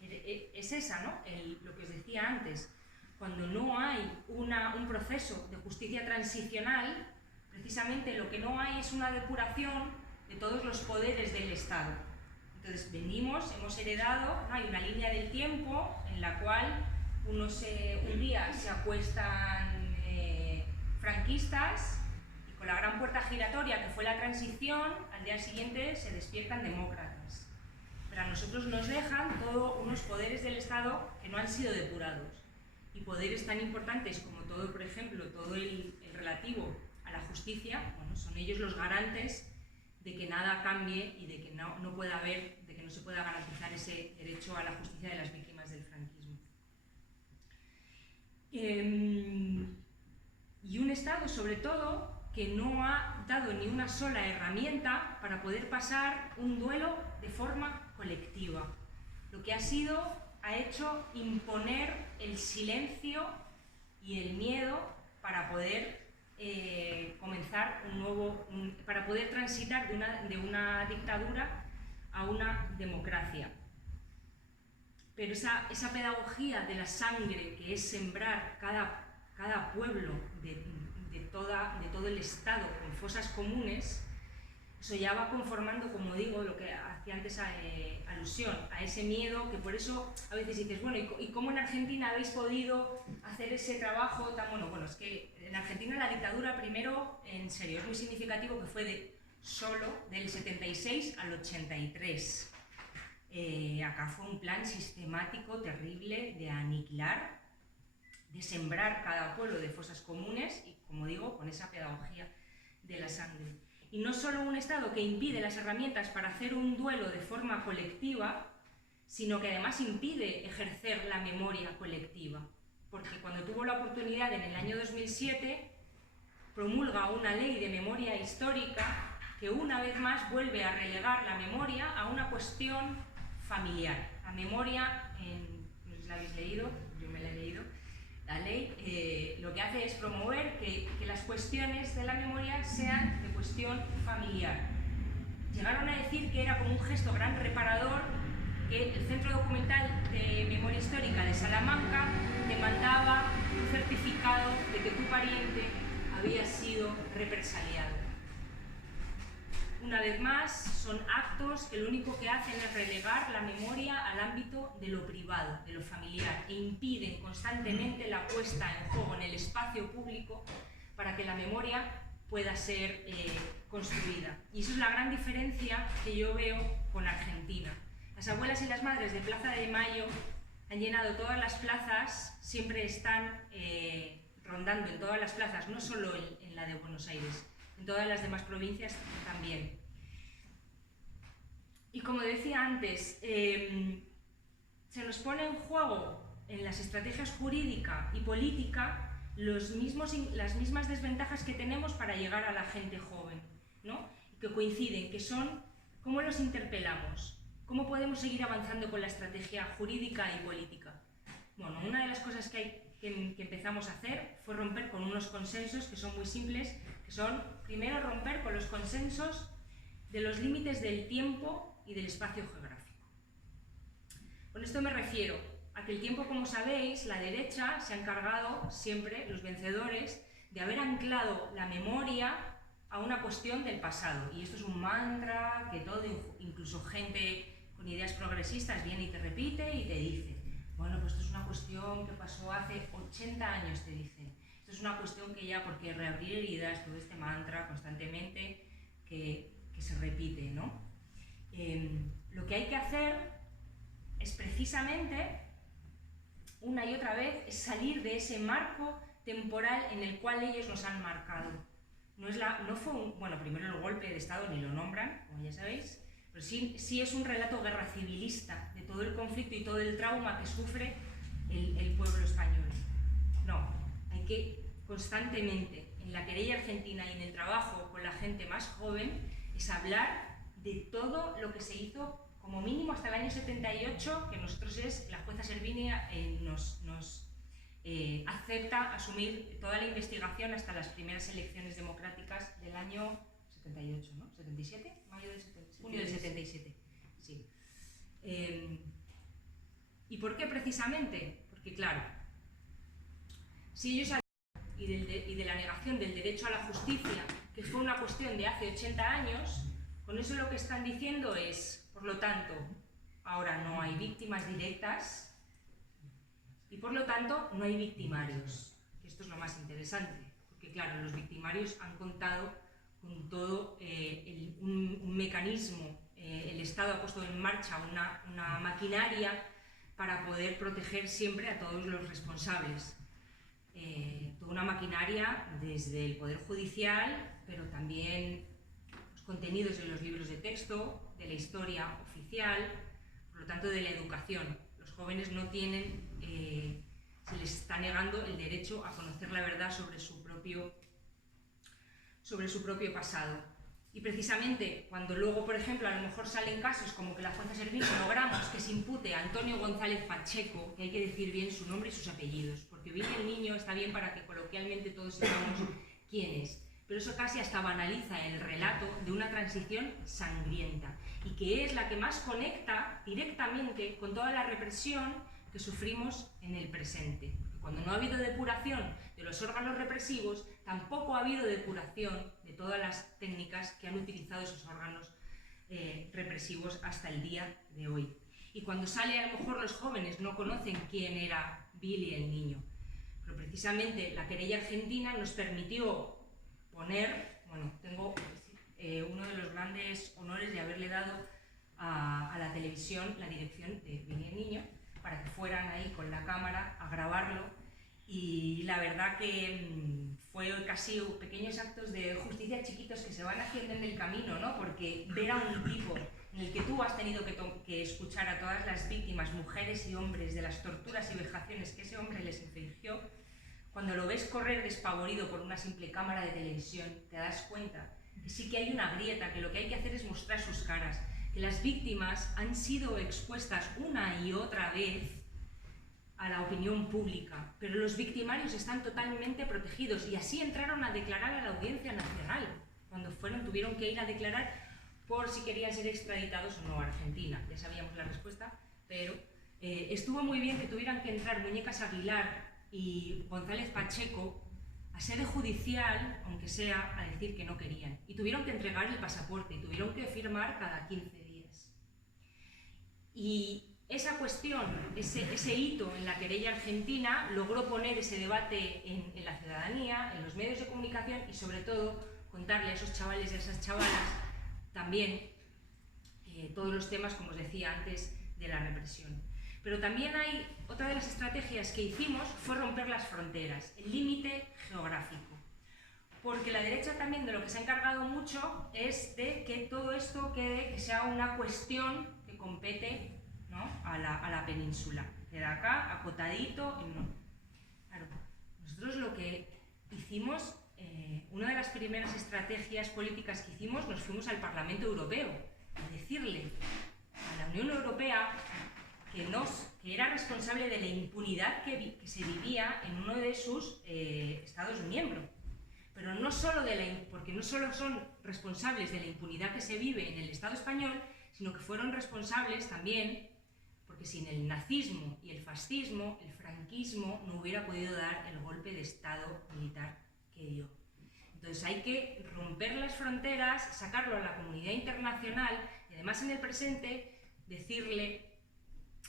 es esa, ¿no? Lo que os decía antes, cuando no hay un proceso de justicia transicional, precisamente lo que no hay es una depuración de todos los poderes del Estado. Entonces hemos heredado, ¿no? Hay una línea del tiempo en la cual un día se acuestan franquistas y con la gran puerta giratoria que fue la transición, al día siguiente se despiertan demócratas. Pero a nosotros nos dejan todos unos poderes del Estado que no han sido depurados. Y poderes tan importantes como todo, por ejemplo, todo el relativo a la justicia, bueno, son ellos los garantes de que nada cambie y de que de que no se pueda garantizar ese derecho a la justicia de las víctimas del franquismo. Y un Estado, sobre todo, que no ha dado ni una sola herramienta para poder pasar un duelo de forma colectiva. Lo que ha hecho imponer el silencio y el miedo para poder comenzar para poder transitar de una dictadura a una democracia. Pero esa pedagogía de la sangre, que es sembrar cada pueblo de todo el Estado con fosas comunes, eso ya va conformando, como digo, lo que hacía antes alusión, a ese miedo, que por eso a veces dices, bueno, ¿y cómo en Argentina habéis podido hacer ese trabajo tan bueno? Bueno, es que en Argentina la dictadura, primero, en serio, es muy significativo que fue solo del 76 al 83. Acá fue un plan sistemático, terrible, de aniquilar, de sembrar cada pueblo de fosas comunes y, como digo, con esa pedagogía de la sangre. Y no solo un Estado que impide las herramientas para hacer un duelo de forma colectiva, sino que además impide ejercer la memoria colectiva. Porque cuando tuvo la oportunidad en el año 2007, promulga una ley de memoria histórica que una vez más vuelve a relegar la memoria a una cuestión familiar. La memoria, no sé si la habéis leído, yo me la he leído, la ley lo que hace es promover que las cuestiones de la memoria sean de cuestión familiar. Llegaron a decir que era como un gesto gran reparador que el Centro Documental de Memoria Histórica de Salamanca te mandaba un certificado de que tu pariente había sido represaliado. Una vez más, son actos que lo único que hacen es relegar la memoria al ámbito de lo privado, de lo familiar, e impiden constantemente la puesta en juego en el espacio público para que la memoria pueda ser construida. Y esa es la gran diferencia que yo veo con Argentina. Las abuelas y las madres de Plaza de Mayo han llenado todas las plazas, siempre están rondando en todas las plazas, no solo en la de Buenos Aires, en todas las demás provincias también. Y como decía antes, se nos pone en juego en las estrategias jurídica y política las mismas desventajas que tenemos para llegar a la gente joven, ¿no? Que coinciden, que son cómo los interpelamos, cómo podemos seguir avanzando con la estrategia jurídica y política. Bueno, una de las cosas que empezamos a hacer fue romper con unos consensos que son muy simples, que son, primero, romper con los consensos de los límites del tiempo y del espacio geográfico. Con esto me refiero a que el tiempo, como sabéis, la derecha se ha encargado siempre, los vencedores, de haber anclado la memoria a una cuestión del pasado. Y esto es un mantra que todo, incluso gente con ideas progresistas, viene y te repite y te dice, bueno, pues esto es una cuestión que pasó hace 80 años, te dicen. Esto es una cuestión que ya, porque reabrir heridas, todo este mantra constantemente que se repite, ¿no? Lo que hay que hacer es precisamente, una y otra vez, es salir de ese marco temporal en el cual ellos nos han marcado. No fue bueno, primero el golpe de Estado ni lo nombran, como ya sabéis, pero sí es un relato guerra civilista de todo el conflicto y todo el trauma que sufre el pueblo español. No, hay que constantemente, en la querella argentina y en el trabajo con la gente más joven, es hablar de todo lo que se hizo como mínimo hasta el año 78, que nosotros la jueza Servinia nos acepta asumir toda la investigación hasta las primeras elecciones democráticas del año 78, ¿no? ¿77? Junio del 77, sí. ¿Y por qué precisamente? Porque claro, si ellos y de la negación del derecho a la justicia, que fue una cuestión de hace 80 años, con eso lo que están diciendo es, por lo tanto, ahora no hay víctimas directas y por lo tanto no hay victimarios. Esto es lo más interesante, porque claro, los victimarios han contado con todo un mecanismo, el Estado ha puesto en marcha una maquinaria para poder proteger siempre a todos los responsables. Toda una maquinaria desde el Poder Judicial, pero también los contenidos de los libros de texto, de la historia oficial, por lo tanto de la educación. Los jóvenes no tienen, se les está negando el derecho a conocer la verdad sobre su propio pasado. Y precisamente cuando luego, por ejemplo, a lo mejor salen casos como que la jueza Servini logramos que se impute a Antonio González Pacheco, que hay que decir bien su nombre y sus apellidos, porque bien el niño está bien para que coloquialmente todos sepamos quién es, pero eso casi hasta banaliza el relato de una transición sangrienta y que es la que más conecta directamente con toda la represión que sufrimos en el presente. Cuando no ha habido depuración de los órganos represivos, tampoco ha habido depuración de todas las técnicas que han utilizado esos órganos represivos hasta el día de hoy. Y cuando sale, a lo mejor los jóvenes no conocen quién era Billy el niño, pero precisamente la querella argentina nos permitió poner, bueno, tengo uno de los grandes honores de haberle dado a la televisión la dirección de Billy el niño, para que fueran ahí con la cámara a grabarlo, y la verdad que fue casi pequeños actos de justicia chiquitos que se van haciendo en el camino, ¿no? Porque ver a un tipo en el que tú has tenido que escuchar a todas las víctimas, mujeres y hombres, de las torturas y vejaciones que ese hombre les infligió, cuando lo ves correr despavorido por una simple cámara de televisión, te das cuenta que sí que hay una grieta, que lo que hay que hacer es mostrar sus caras, que las víctimas han sido expuestas una y otra vez a la opinión pública, pero los victimarios están totalmente protegidos y así entraron a declarar a la Audiencia Nacional. Cuando tuvieron que ir a declarar por si querían ser extraditados o no a Argentina. Ya sabíamos la respuesta, pero estuvo muy bien que tuvieran que entrar Muñecas Aguilar y González Pacheco a sede judicial, aunque sea, a decir que no querían. Y tuvieron que entregar el pasaporte y tuvieron que firmar cada 15 días. Y esa cuestión, ese hito en la querella argentina logró poner ese debate en la ciudadanía, en los medios de comunicación y sobre todo contarle a esos chavales y a esas chavalas también todos los temas, como os decía antes, de la represión. Pero también hay otra de las estrategias que hicimos fue romper las fronteras, el límite geográfico. Porque la derecha también de lo que se ha encargado mucho es de que todo esto que sea una cuestión que compete, ¿no?, a la península. Queda acá, acotadito. Claro, nosotros lo que hicimos, una de las primeras estrategias políticas que hicimos, nos fuimos al Parlamento Europeo a decirle a la Unión Europea que era responsable de la impunidad que se vivía en uno de sus Estados miembros. Pero porque no solo son responsables de la impunidad que se vive en el Estado español, sino que fueron responsables también, porque sin el nazismo y el fascismo, el franquismo no hubiera podido dar el golpe de Estado militar que dio. Entonces hay que romper las fronteras, sacarlo a la comunidad internacional y además en el presente decirle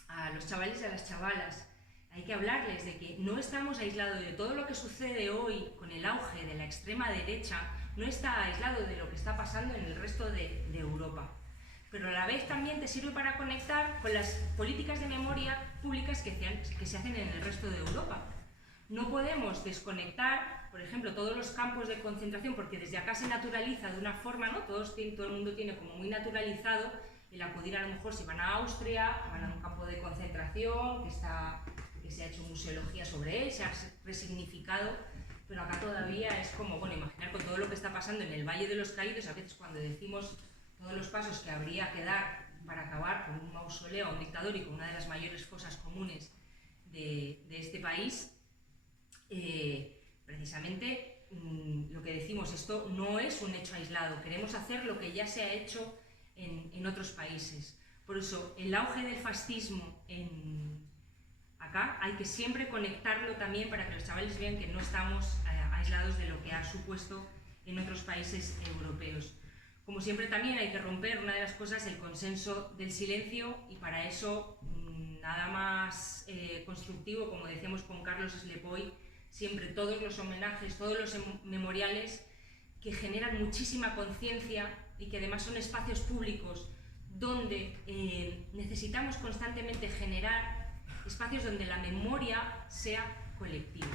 a los chavales y a las chavalas, hay que hablarles de que no estamos aislados de todo lo que sucede hoy con el auge de la extrema derecha, no está aislado de lo que está pasando en el resto de Europa. Pero a la vez también te sirve para conectar con las políticas de memoria públicas que se hacen en el resto de Europa. No podemos desconectar, por ejemplo, todos los campos de concentración, porque desde acá se naturaliza de una forma, ¿no? Todo el mundo tiene como muy naturalizado el acudir, a lo mejor si van a Austria, van a un campo de concentración que se ha hecho museología sobre él, se ha resignificado, pero acá todavía es como, bueno, imaginar con todo lo que está pasando en el Valle de los Caídos, a veces cuando decimos todos los pasos que habría que dar para acabar con un mausoleo a un dictador y con una de las mayores fosas comunes de este país, precisamente lo que decimos, esto no es un hecho aislado, queremos hacer lo que ya se ha hecho en otros países. Por eso, el auge del fascismo acá hay que siempre conectarlo también para que los chavales vean que no estamos aislados de lo que ha supuesto en otros países europeos. Como siempre también hay que romper, una de las cosas, el consenso del silencio, y para eso nada más constructivo, como decíamos con Carlos Slepoy, siempre todos los homenajes, todos los memoriales que generan muchísima conciencia y que además son espacios públicos donde necesitamos constantemente generar espacios donde la memoria sea colectiva.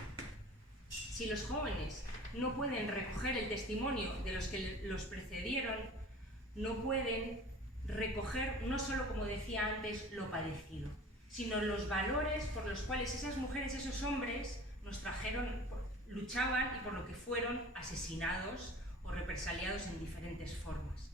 Si los jóvenes no pueden recoger el testimonio de los que los precedieron, no pueden recoger no solo, como decía antes, lo padecido, sino los valores por los cuales esas mujeres, esos hombres nos trajeron, luchaban y por lo que fueron asesinados o represaliados en diferentes formas.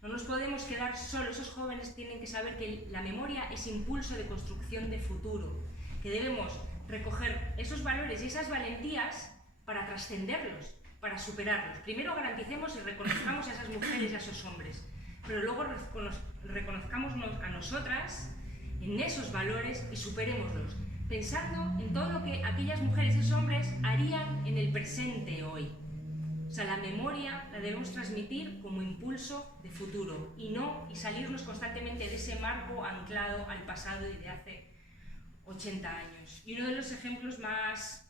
No nos podemos quedar solos, esos jóvenes tienen que saber que la memoria es impulso de construcción de futuro, que debemos recoger esos valores y esas valentías para trascenderlos, para superarlos. Primero garanticemos y reconozcamos a esas mujeres y a esos hombres, pero luego reconozcámonos a nosotras en esos valores y superémoslos, pensando en todo lo que aquellas mujeres y esos hombres harían en el presente hoy. O sea, la memoria la debemos transmitir como impulso de futuro y salirnos constantemente de ese marco anclado al pasado y de hace 80 años. Y uno de los ejemplos más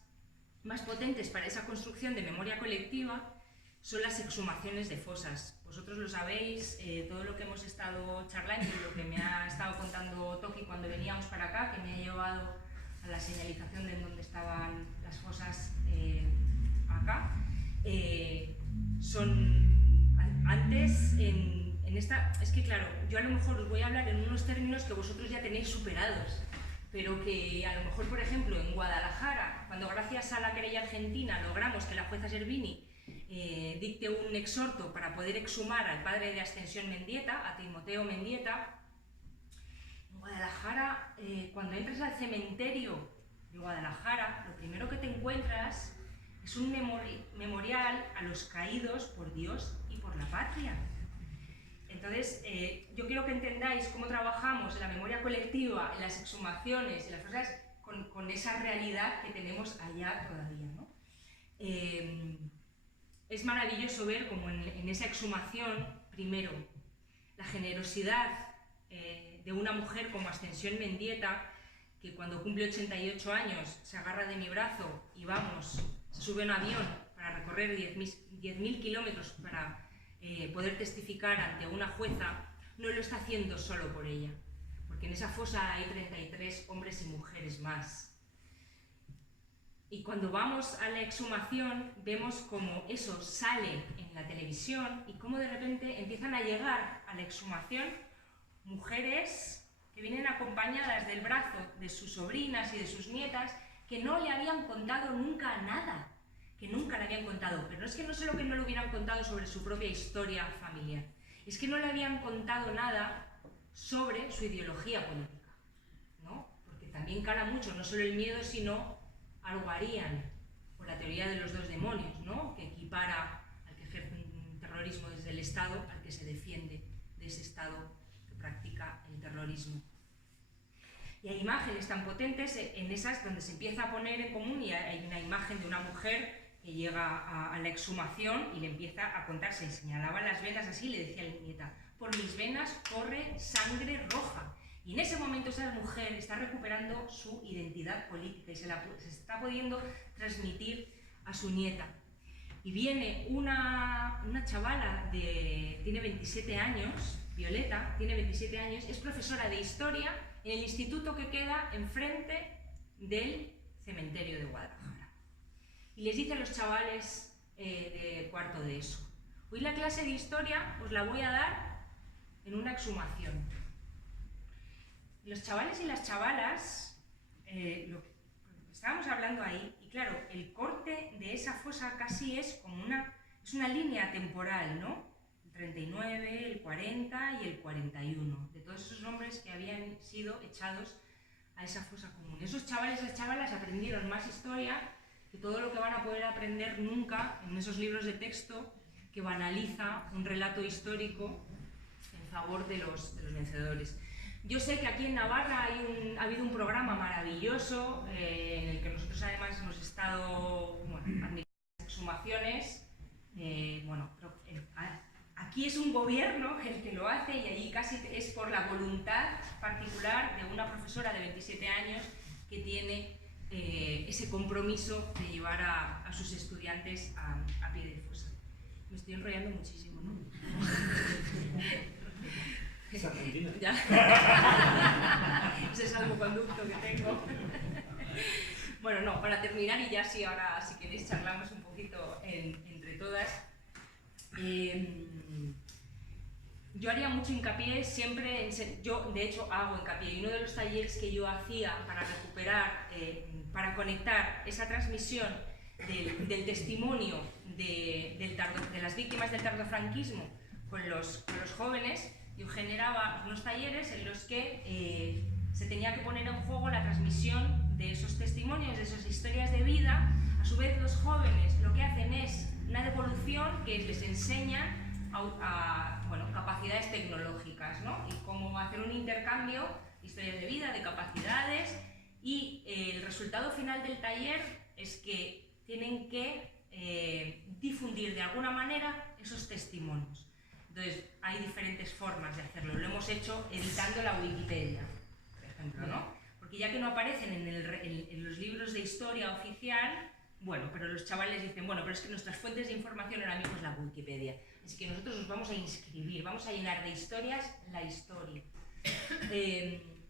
potentes para esa construcción de memoria colectiva son las exhumaciones de fosas. Vosotros lo sabéis, todo lo que hemos estado charlando y lo que me ha estado contando Toki cuando veníamos para acá, que me ha llevado a la señalización de dónde estaban las fosas acá. Antes, en esta... Es que claro, yo a lo mejor os voy a hablar en unos términos que vosotros ya tenéis superados, pero que a lo mejor, por ejemplo, en Guadalajara, cuando gracias a la querella argentina logramos que la jueza Servini dicte un exhorto para poder exhumar al padre de Ascensión Mendieta, a Timoteo Mendieta, en Guadalajara, cuando entras al cementerio de Guadalajara, lo primero que te encuentras es un memorial a los caídos por Dios y por la patria. Entonces, yo quiero que entendáis cómo trabajamos en la memoria colectiva, en las exhumaciones, en las cosas, con esa realidad que tenemos allá todavía, ¿no? Es maravilloso ver cómo en esa exhumación, primero, la generosidad de una mujer como Ascensión Mendieta, que cuando cumple 88 años se agarra de mi brazo y se sube a un avión para recorrer 10.000 kilómetros para poder testificar ante una jueza, no lo está haciendo solo por ella, porque en esa fosa hay 33 hombres y mujeres más. Y cuando vamos a la exhumación vemos cómo eso sale en la televisión y cómo de repente empiezan a llegar a la exhumación mujeres que vienen acompañadas del brazo de sus sobrinas y de sus nietas que no le habían contado nunca nada, que nunca le habían contado, pero no es que no solo que no le hubieran contado sobre su propia historia familiar, es que no le habían contado nada sobre su ideología política, ¿no? Porque también cala mucho, no solo el miedo, sino algo harían por la teoría de los dos demonios, ¿no? Que equipara al que ejerce un terrorismo desde el Estado al que se defiende de ese Estado que practica el terrorismo. Y hay imágenes tan potentes en esas donde se empieza a poner en común, y hay una imagen de una mujer que llega a la exhumación y le empieza a contar, se señalaba las venas así, le decía a la nieta: por mis venas corre sangre roja. Y en ese momento esa mujer está recuperando su identidad política y se está pudiendo transmitir a su nieta. Y viene una chavala, tiene 27 años, Violeta, tiene 27 años, es profesora de historia en el instituto que queda enfrente del cementerio de Guadalajara. Y les dice a los chavales de cuarto de ESO: hoy la clase de historia os la voy a dar en una exhumación. Los chavales y las chavalas, lo que estábamos hablando ahí, y claro, el corte de esa fosa casi es como una línea temporal, ¿no? El 39, el 40 y el 41, de todos esos hombres que habían sido echados a esa fosa común. Esos chavales y las chavalas aprendieron más historia que todo lo que van a poder aprender nunca en esos libros de texto que banaliza un relato histórico en favor de los vencedores. Yo sé que aquí en Navarra ha habido un programa maravilloso en el que nosotros además hemos estado administrando exhumaciones. Aquí es un gobierno el que lo hace, y allí casi es por la voluntad particular de una profesora de 27 años que tiene ese compromiso de llevar a sus estudiantes a pie de fosa. Me estoy enrollando muchísimo, ¿no? Es Argentina. Ya. Ese salvoconducto que tengo. Bueno, no, para terminar, y ya sí, ahora si queréis charlamos un poquito entre todas. Yo haría mucho hincapié siempre, yo de hecho hago hincapié, y uno de los talleres que yo hacía para recuperar, para conectar esa transmisión del testimonio de las víctimas del tardofranquismo con los jóvenes, yo generaba unos talleres en los que se tenía que poner en juego la transmisión de esos testimonios, de esas historias de vida. A su vez, los jóvenes lo que hacen es una devolución que les enseña capacidades tecnológicas, ¿no? Y cómo hacer un intercambio de historias de vida, de capacidades, y el resultado final del taller es que tienen que difundir de alguna manera esos testimonios. Entonces, hay diferentes formas de hacerlo. Lo hemos hecho editando la Wikipedia, por ejemplo, ¿no? Porque ya que no aparecen en los libros de historia oficial, bueno, pero los chavales dicen, bueno, pero es que nuestras fuentes de información ahora mismo es la Wikipedia. Así que nosotros nos vamos a inscribir, vamos a llenar de historias la historia.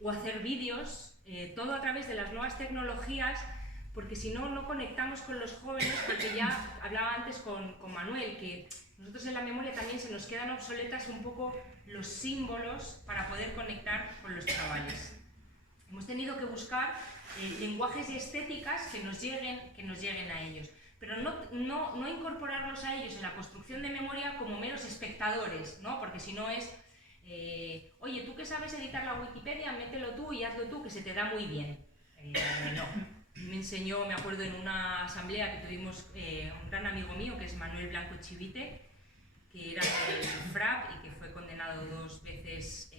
O hacer vídeos, todo a través de las nuevas tecnologías, porque si no, no conectamos con los jóvenes, porque ya hablaba antes con Manuel, que nosotros en la memoria también se nos quedan obsoletas un poco los símbolos para poder conectar con los chavales. Hemos tenido que buscar lenguajes y estéticas que nos lleguen a ellos, pero no incorporarlos a ellos en la construcción de memoria como meros espectadores, ¿no? Porque si no es, oye, tú que sabes editar la Wikipedia, mételo tú y hazlo tú, que se te da muy bien. No. Me enseñó, me acuerdo, en una asamblea que tuvimos un gran amigo mío, que es Manuel Blanco Chivite, que era del FRAP y que fue condenado 2 veces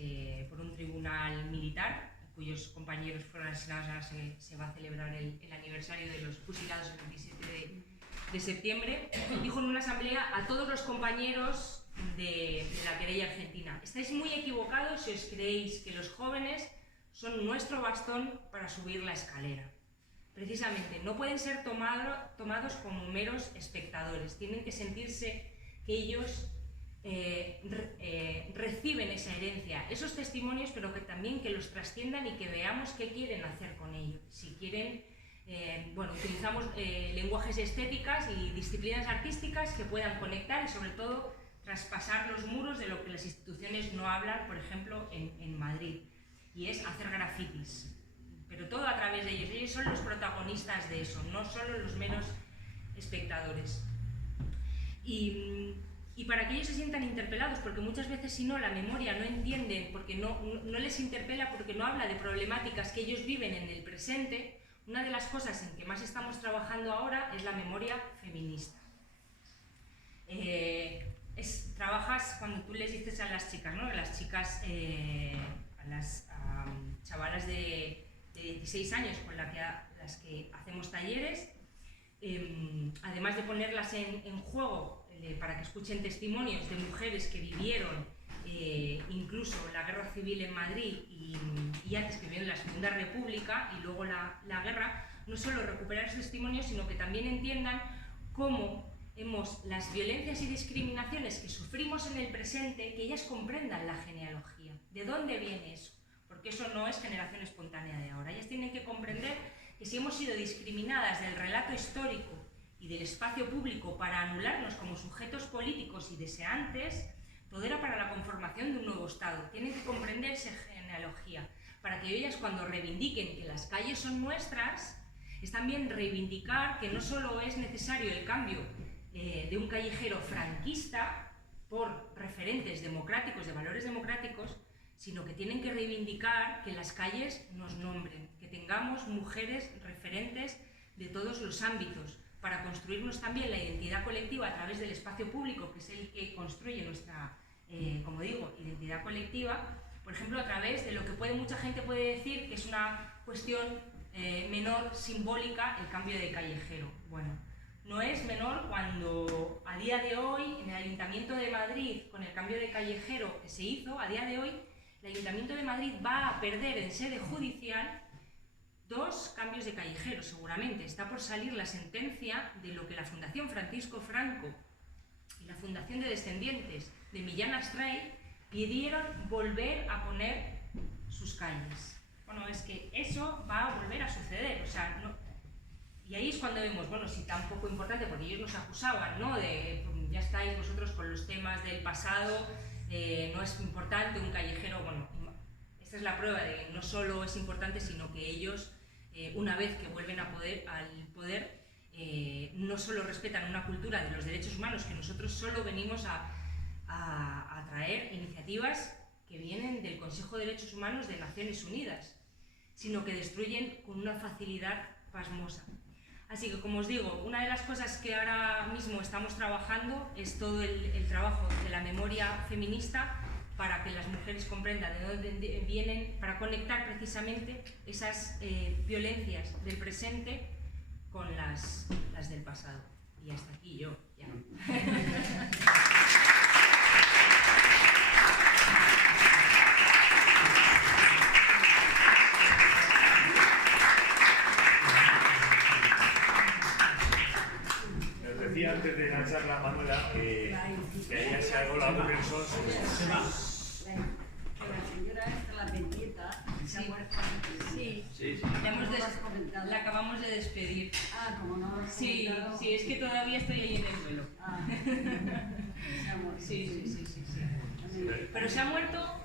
por un tribunal militar, cuyos compañeros fueron asesinados. Ahora se va a celebrar el aniversario de los fusilados el 27 de septiembre. Dijo en una asamblea a todos los compañeros de la querella argentina: estáis muy equivocados si os creéis que los jóvenes son nuestro bastón para subir la escalera. Precisamente, no pueden ser tomados como meros espectadores, tienen que sentirse que ellos reciben esa herencia, esos testimonios, pero que también que los trasciendan y que veamos qué quieren hacer con ellos. Si quieren, utilizamos lenguajes estéticas y disciplinas artísticas que puedan conectar y sobre todo traspasar los muros de lo que las instituciones no hablan, por ejemplo, en Madrid, y es hacer grafitis. Pero todo a través de ellos. Ellos son los protagonistas de eso, no solo los meros espectadores. Y para que ellos se sientan interpelados, porque muchas veces si no, la memoria no entienden, porque no les interpela, porque no habla de problemáticas que ellos viven en el presente. Una de las cosas en que más estamos trabajando ahora es la memoria feminista. trabajas cuando tú les dices a las chicas, ¿no? A las chicas, a las chavalas de 16 años con las que hacemos talleres, además de ponerlas en juego para que escuchen testimonios de mujeres que vivieron incluso la guerra civil en Madrid y antes que vivieron la Segunda República y luego la guerra, no solo recuperar esos testimonios, sino que también entiendan cómo las violencias y discriminaciones que sufrimos en el presente, que ellas comprendan la genealogía. ¿De dónde viene eso? Porque eso no es generación espontánea de ahora. Ellas tienen que comprender que si hemos sido discriminadas del relato histórico y del espacio público para anularnos como sujetos políticos y deseantes, todo era para la conformación de un nuevo Estado. Tienen que comprender esa genealogía, para que ellas cuando reivindiquen que las calles son nuestras, es también reivindicar que no solo es necesario el cambio de un callejero franquista por referentes democráticos, de valores democráticos, sino que tienen que reivindicar que las calles nos nombren, que tengamos mujeres referentes de todos los ámbitos, para construirnos también la identidad colectiva a través del espacio público, que es el que construye nuestra, como digo, identidad colectiva, por ejemplo, a través de lo que mucha gente puede decir que es una cuestión menor, simbólica, el cambio de callejero. Bueno, no es menor cuando a día de hoy, en el Ayuntamiento de Madrid, con el cambio de callejero que se hizo, a día de hoy, el Ayuntamiento de Madrid va a perder en sede judicial 2 cambios de callejero, seguramente. Está por salir la sentencia de lo que la Fundación Francisco Franco y la Fundación de Descendientes de Millán Astray pidieron volver a poner sus calles. Bueno, es que eso va a volver a suceder, o sea, no. Y ahí es cuando vemos, bueno, si tan poco importante, porque ellos nos acusaban, ¿no? De, ya estáis vosotros con los temas del pasado, no es importante un callejero, bueno, esta es la prueba de que no solo es importante, sino que ellos, una vez que vuelven al poder, no solo respetan una cultura de los derechos humanos, que nosotros solo venimos a traer iniciativas que vienen del Consejo de Derechos Humanos de Naciones Unidas, sino que destruyen con una facilidad pasmosa. Así que, como os digo, una de las cosas que ahora mismo estamos trabajando es todo el trabajo de la memoria feminista para que las mujeres comprendan de dónde vienen, para conectar precisamente esas violencias del presente con las del pasado. Y hasta aquí yo, ya. Antes de la charla, Manuela, que ella se ha colado con el sol. Que la señora esta, la Pendieta, se ha muerto. Sí, Sí. La acabamos de despedir. Ah, como no lo has Sí, comentado. sí, es que todavía estoy ahí en el vuelo. Ah, se ha muerto. Sí. Pero se ha muerto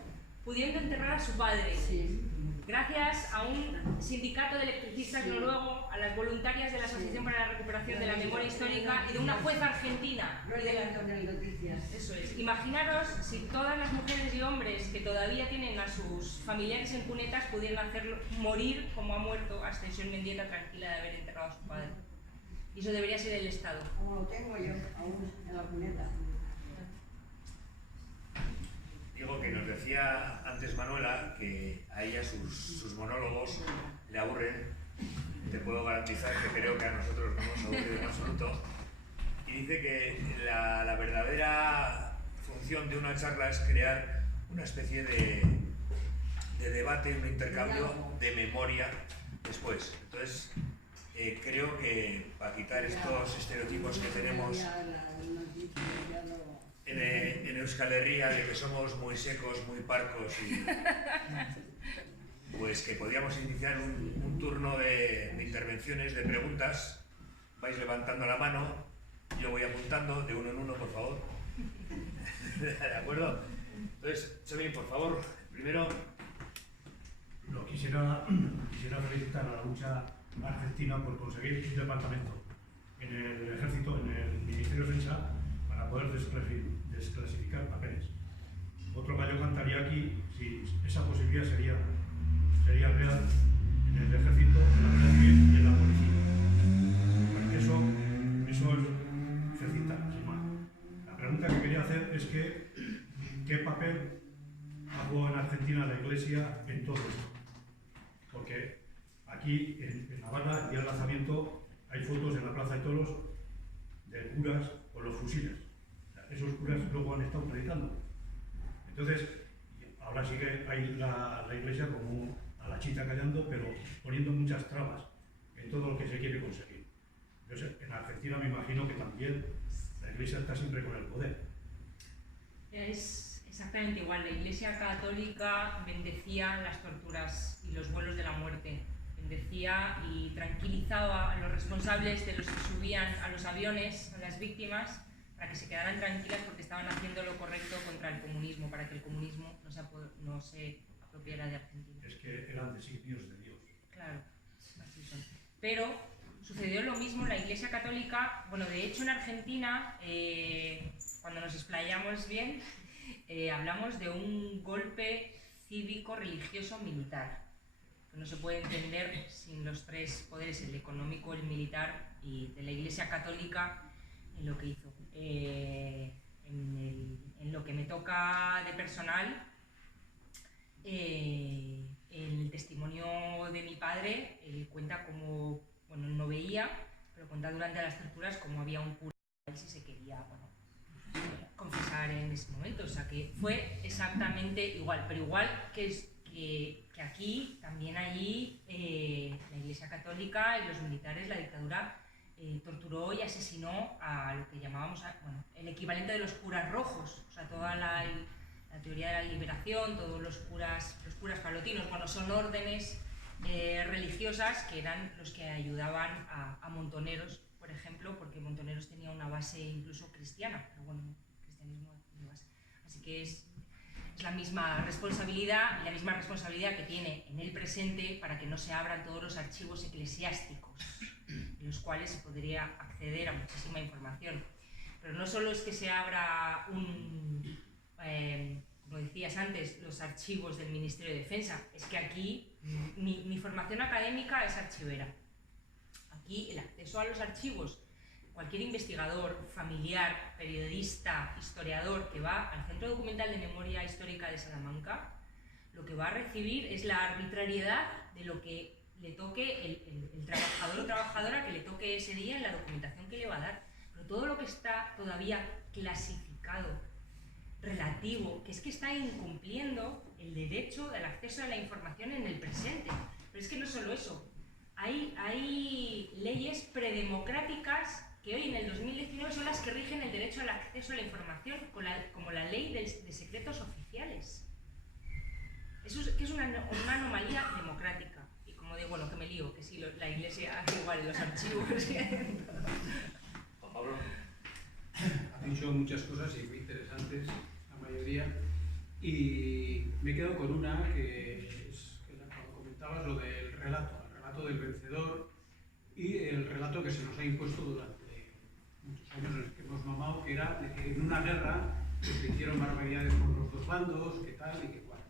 pudiendo enterrar a su padre. Sí. Gracias a un sindicato de electricistas noruego, a las voluntarias de la Asociación para la Recuperación de la Memoria Histórica y de una jueza argentina. No llegan con el noticias. Eso es. Imaginaros si todas las mujeres y hombres que todavía tienen a sus familiares en cunetas pudieran hacerlo morir como ha muerto Ascensión Mendieta tranquila de haber enterrado a su padre. Y eso debería ser el Estado. Como lo tengo yo aún en la cuneta. Digo que nos decía antes Manuela que a ella sus monólogos le aburren. Te puedo garantizar que creo que a nosotros no nos aburre en absoluto. Y dice que la verdadera función de una charla es crear una especie de debate, un intercambio de memoria después. Entonces, creo que para quitar estos estereotipos que tenemos en Euskal Herria de que somos muy secos, muy parcos, y pues que podíamos iniciar un turno de intervenciones, de preguntas. Vais levantando la mano, yo voy apuntando de uno en uno, por favor. ¿De acuerdo? Entonces, Chomín, por favor, primero... No, quisiera felicitar a la lucha argentina por conseguir un departamento en el ejército, en el Ministerio de Defensa, para poder desclasificar papeles. Otro gallo cantaría aquí si esa posibilidad sería real en el ejército, en la Guardia Civil y en la policía. Bueno, eso es felicitar, sin más. La pregunta que quería hacer papel ha jugado en Argentina la Iglesia en todo esto? Porque aquí, en Navarra, el día del lanzamiento, hay fotos en la Plaza de Toros de curas con los fusiles. O sea, esos curas luego han estado predicando. Entonces, ahora sí que hay la Iglesia como a la chita callando, pero poniendo muchas trabas en todo lo que se quiere conseguir. Entonces, en Argentina me imagino que también la Iglesia está siempre con el poder. Es exactamente igual. La Iglesia Católica bendecía las torturas y los vuelos de la muerte. Bendecía y tranquilizaba a los responsables de los que subían a los aviones, a las víctimas, para que se quedaran tranquilas porque estaban haciendo lo correcto contra el comunismo, para que el comunismo no se apropiara de Argentina. Es que eran designios de Dios. Claro, así son. Pero sucedió lo mismo en la Iglesia Católica. Bueno, de hecho en Argentina, cuando nos explayamos bien, hablamos de un golpe cívico, religioso, militar, que no se puede entender sin los tres poderes, el económico, el militar y de la Iglesia Católica, en lo que hizo. En lo que me toca de personal, el testimonio de mi padre, él cuenta como, bueno, él no veía, pero cuenta durante las torturas como había un cura, él sí se quería, bueno, confesar en ese momento, o sea que fue exactamente igual, pero igual que aquí, también allí, la Iglesia Católica y los militares, la dictadura, torturó y asesinó a lo que llamábamos, bueno, el equivalente de los curas rojos, o sea, toda la teoría de la liberación, todos los curas palotinos, bueno, son órdenes religiosas que eran los que ayudaban a Montoneros, por ejemplo, porque Montoneros tenía una base incluso cristiana, pero bueno, el cristianismo no base. Así que es la misma responsabilidad, y la misma responsabilidad que tiene en el presente para que no se abran todos los archivos eclesiásticos, en los cuales se podría acceder a muchísima información. Pero no solo es que se abra como decías antes, los archivos del Ministerio de Defensa, es que aquí mi formación académica es archivera. Aquí el acceso a los archivos, cualquier investigador, familiar, periodista, historiador que va al Centro Documental de Memoria Histórica de Salamanca, lo que va a recibir es la arbitrariedad de lo que le toque el trabajador o trabajadora que le toque ese día en la documentación que le va a dar. Pero todo lo que está todavía clasificado, relativo, que es que está incumpliendo el derecho al acceso a la información en el presente. Pero es que no solo eso, hay leyes predemocráticas que hoy en el 2019 son las que rigen el derecho al acceso a la información, como la ley de secretos oficiales. Eso es una anomalía democrática. Y como digo, bueno, que me lío, que sí, la Iglesia hace igual los archivos. Juan Pablo. Ha dicho muchas cosas y muy interesantes, la mayoría, y me quedo con una que es cuando comentabas lo del relato, el relato del vencedor y el relato que se nos ha impuesto durante muchos años en los que hemos mamado, que era de que en una guerra pues, se hicieron barbaridades por los dos bandos, que tal y que cual.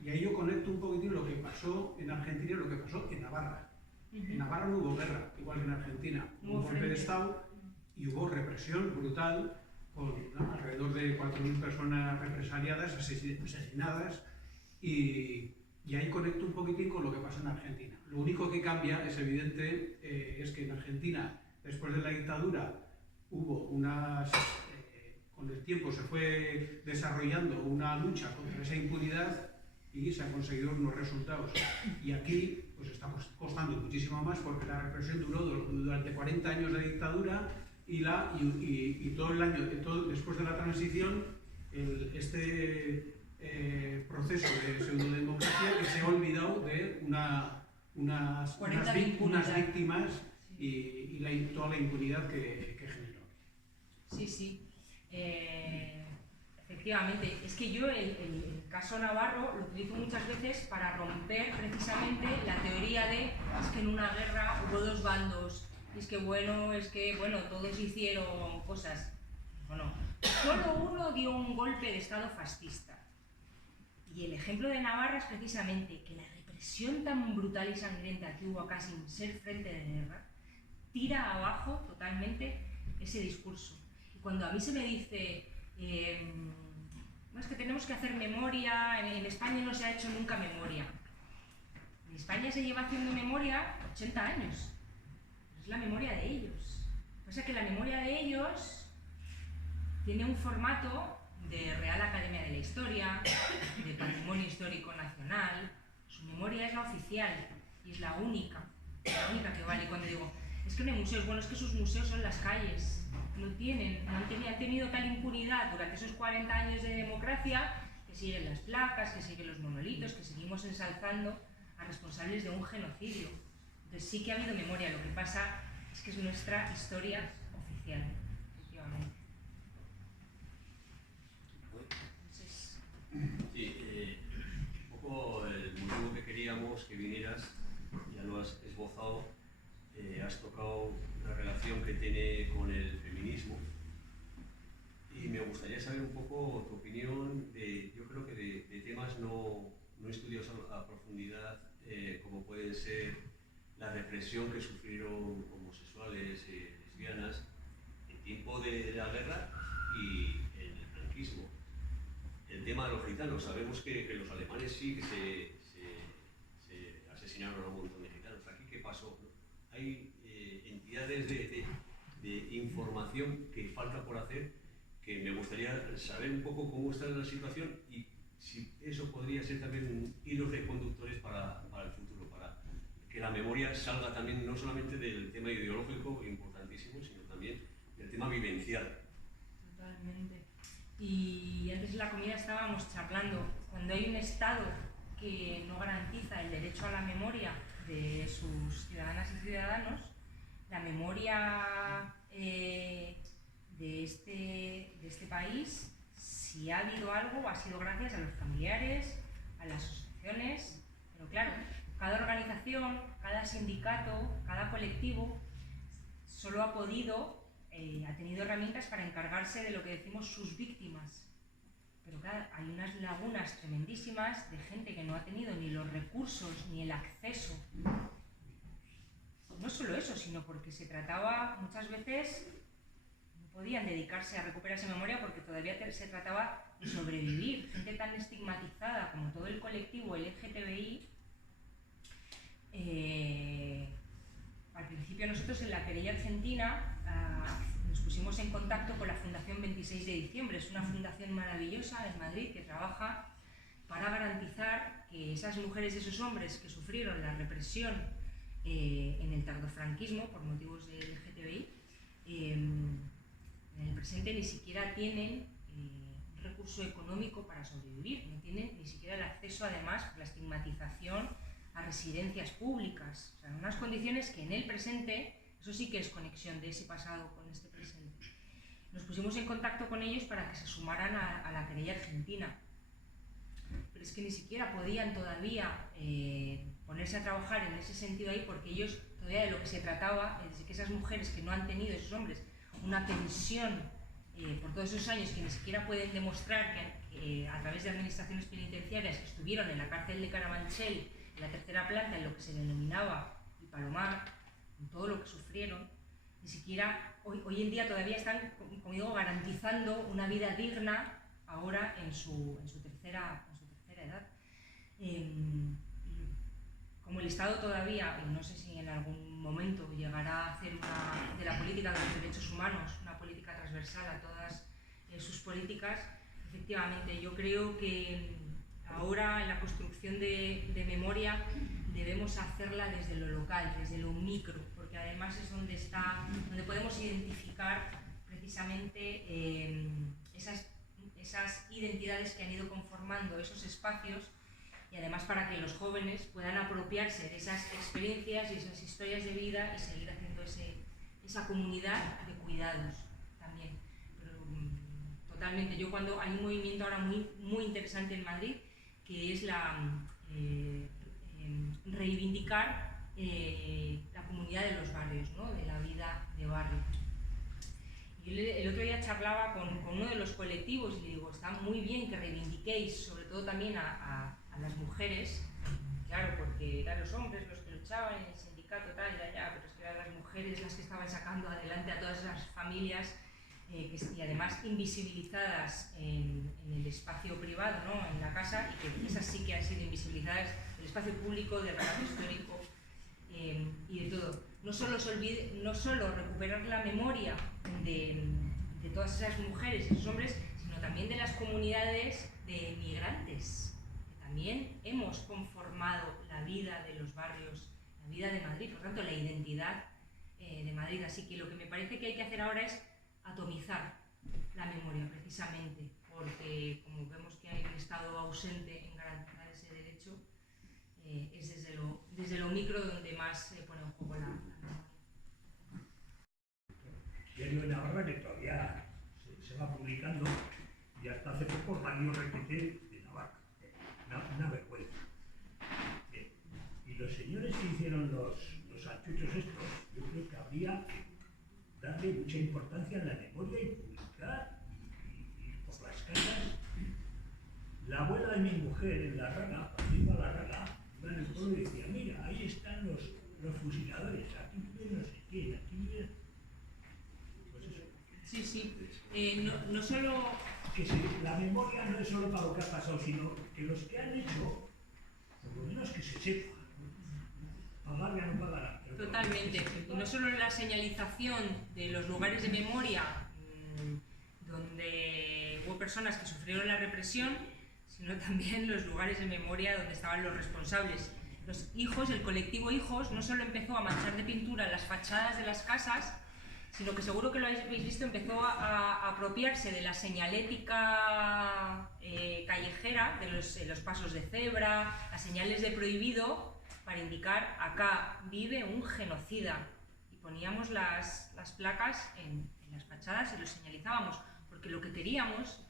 Y ahí yo conecto un poquitín lo que pasó en Argentina y lo que pasó en Navarra. En Navarra no hubo guerra, igual que en Argentina. Hubo un golpe de Estado y hubo represión brutal con alrededor de 4.000 personas represaliadas, asesinadas, y ahí conecto un poquitín con lo que pasó en Argentina. Lo único que cambia, es evidente, es que en Argentina, después de la dictadura, hubo con el tiempo se fue desarrollando una lucha contra esa impunidad y se han conseguido unos resultados. Y aquí pues está costando muchísimo más porque la represión duró durante 40 años de dictadura y todo el año, después de la transición, proceso de pseudodemocracia que se ha olvidado de unas víctimas y toda la impunidad que generó. Sí, sí. Efectivamente, es que yo el caso Navarro lo utilizo muchas veces para romper precisamente la teoría de es que en una guerra hubo dos bandos, es que bueno, todos hicieron cosas. Bueno, solo uno dio un golpe de estado fascista. Y el ejemplo de Navarra es precisamente que la represión tan brutal y sangrienta que hubo acá sin ser frente de guerra tira abajo totalmente ese discurso. Y cuando a mí se me dice, No, es que tenemos que hacer memoria, en España no se ha hecho nunca memoria. En España se lleva haciendo memoria 80 años. Es la memoria de ellos. O sea que la memoria de ellos tiene un formato de Real Academia de la Historia, de Patrimonio Histórico Nacional. Su memoria es la oficial y es la única que vale. Y cuando digo, es que no hay museos, bueno, es que sus museos son las calles. Han tenido tal impunidad durante esos 40 años de democracia que siguen las placas, que siguen los monolitos, que seguimos ensalzando a responsables de un genocidio. Entonces sí que ha habido memoria, lo que pasa es que es nuestra historia oficial, efectivamente. Entonces... Sí, un poco el motivo que queríamos que vinieras, ya lo has esbozado, has tocado la relación que tiene con el feminismo y me gustaría saber un poco tu opinión de, yo creo que de temas no estudiados a profundidad, como pueden ser la represión que sufrieron homosexuales y lesbianas en tiempo de la guerra y en el franquismo. El tema de los gitanos, sabemos que los alemanes sí que se asesinaron a un montón de gitanos. ¿Aquí qué pasó? Hay entidades de información que falta por hacer, que me gustaría saber un poco cómo está la situación y si eso podría ser también hilos de conductores para el futuro, para que la memoria salga también no solamente del tema ideológico importantísimo, sino también del tema vivencial. Totalmente. Y antes de la comida estábamos charlando, cuando hay un Estado que no garantiza el derecho a la memoria de sus ciudadanas y ciudadanos, la memoria de este país, si ha habido algo, ha sido gracias a los familiares, a las asociaciones, pero claro, cada organización, cada sindicato, cada colectivo solo ha podido, ha tenido herramientas para encargarse de lo que decimos sus víctimas. Pero claro, hay unas lagunas tremendísimas de gente que no ha tenido ni los recursos ni el acceso. No solo eso, sino porque se trataba muchas veces, no podían dedicarse a recuperar esa memoria porque todavía se trataba de sobrevivir. Gente tan estigmatizada como todo el colectivo LGTBI. Al principio nosotros en la querella argentina nos pusimos en contacto con la Fundación 26 de Diciembre. Es una fundación maravillosa en Madrid que trabaja para garantizar que esas mujeres y esos hombres que sufrieron la represión en el tardofranquismo por motivos de LGTBI, en el presente ni siquiera tienen un recurso económico para sobrevivir, no tienen ni siquiera el acceso, además, por la estigmatización, a residencias públicas. O sea, en unas condiciones que en el presente, eso sí que es conexión de ese pasado con este presente. Nos pusimos en contacto con ellos para que se sumaran a la querella argentina. Pero es que ni siquiera podían todavía ponerse a trabajar en ese sentido ahí, porque ellos todavía de lo que se trataba es de que esas mujeres que no han tenido, esos hombres, una pensión por todos esos años, que ni siquiera pueden demostrar que a través de administraciones penitenciarias que estuvieron en la cárcel de Carabanchel, en la tercera planta, en lo que se denominaba el Palomar, en todo lo que sufrieron, ni siquiera hoy en día todavía están, como digo, garantizando una vida digna ahora en su tercera edad. Como el Estado todavía, y no sé si en algún momento llegará a hacer de la política de los derechos humanos una política transversal a todas sus políticas, efectivamente yo creo que ahora en la construcción de memoria debemos hacerla desde lo local, desde lo micro, porque además es donde podemos identificar precisamente esas identidades que han ido conformando esos espacios, y además para que los jóvenes puedan apropiarse de esas experiencias y esas historias de vida y seguir haciendo esa comunidad de cuidados también. Pero, totalmente, yo cuando hay un movimiento ahora muy, muy interesante en Madrid, que es reivindicar la comunidad de los barrios, ¿no? De la vida de barrio. Yo el otro día charlaba con uno de los colectivos y le digo, está muy bien que reivindiquéis, sobre todo también a las mujeres, claro, porque eran los hombres los que luchaban en el sindicato, tal, ya, pero es que eran las mujeres las que estaban sacando adelante a todas las familias y además invisibilizadas en el espacio privado, ¿no? En la casa, y que esas sí que han sido invisibilizadas en el espacio público, del relato histórico y de todo. No solo recuperar la memoria de todas esas mujeres y esos hombres, sino también de las comunidades de migrantes, que también hemos conformado la vida de los barrios, la vida de Madrid, por tanto la identidad de Madrid. Así que lo que me parece que hay que hacer ahora es atomizar la memoria, precisamente, porque como vemos que hay un Estado ausente en garantizar ese derecho, es desde lo micro donde más se pone en juego la memoria. Diario de Navarra, que todavía se va publicando, y hasta hace poco salió Requete de Navarra. Una vergüenza. Bien. Y los señores que hicieron los achuchos estos, yo creo que habría que darle mucha importancia a la memoria y publicar y por las casas. La abuela de mi mujer en La Raga, cuando iba a La Raga, iba en el pueblo y decía, mira, ahí están los fusiladores, aquí vive no sé quién, aquí vive... Pues eso. Sí, sí. No solo... Que la memoria no es solo para lo que ha pasado, sino que los que han hecho, por lo menos que se sepa. Pagar ya no pagarán. Totalmente. Y no solo la señalización de los lugares de memoria donde hubo personas que sufrieron la represión, sino también los lugares de memoria donde estaban los responsables. Los hijos, el colectivo Hijos, no solo empezó a manchar de pintura las fachadas de las casas, sino que seguro que lo habéis visto, empezó a apropiarse de la señalética callejera, de los pasos de cebra, las señales de prohibido, para indicar acá vive un genocida. Y poníamos las placas en las fachadas y los señalizábamos, porque lo que queríamos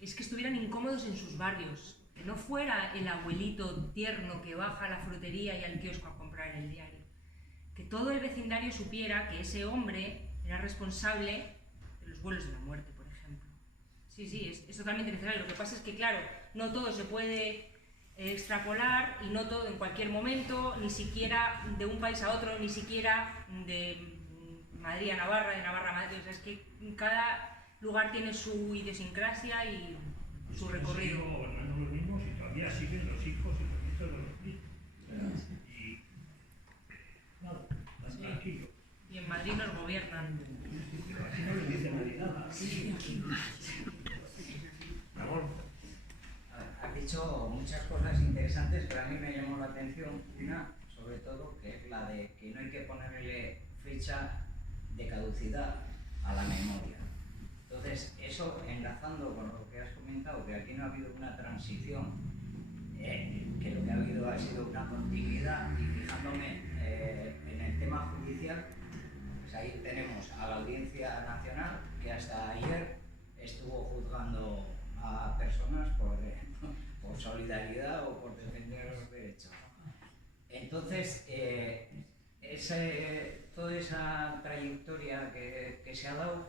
es que estuvieran incómodos en sus barrios, que no fuera el abuelito tierno que baja a la frutería y al kiosco a comprar el diario. Que todo el vecindario supiera que ese hombre era responsable de los vuelos de la muerte, por ejemplo. Sí, es totalmente necesario. Lo que pasa es que, claro, no todo se puede extrapolar y no todo en cualquier momento, ni siquiera de un país a otro, ni siquiera de Madrid a Navarra, de Navarra a Madrid. O sea, es que cada lugar tiene su idiosincrasia y su recorrido. Siguen gobernando los mismos y todavía siguen los hijos y los nietos de los mismos. Y nada, sí. Tranquilo. Y en Madrid nos gobiernan. Pero aquí no les dice nadie nada. Ramón. Has dicho muchas cosas interesantes, pero a mí me llamó la atención una, sobre todo, que es la de que no hay que ponerle fecha de caducidad a la memoria. Entonces, eso enlazando con lo que has comentado, que aquí no ha habido una transición, que lo que ha habido ha sido una continuidad, y fijándome en el tema judicial, pues ahí tenemos a la Audiencia Nacional, que hasta ayer estuvo juzgando a personas por solidaridad o por defender los derechos. Entonces, toda esa trayectoria que se ha dado,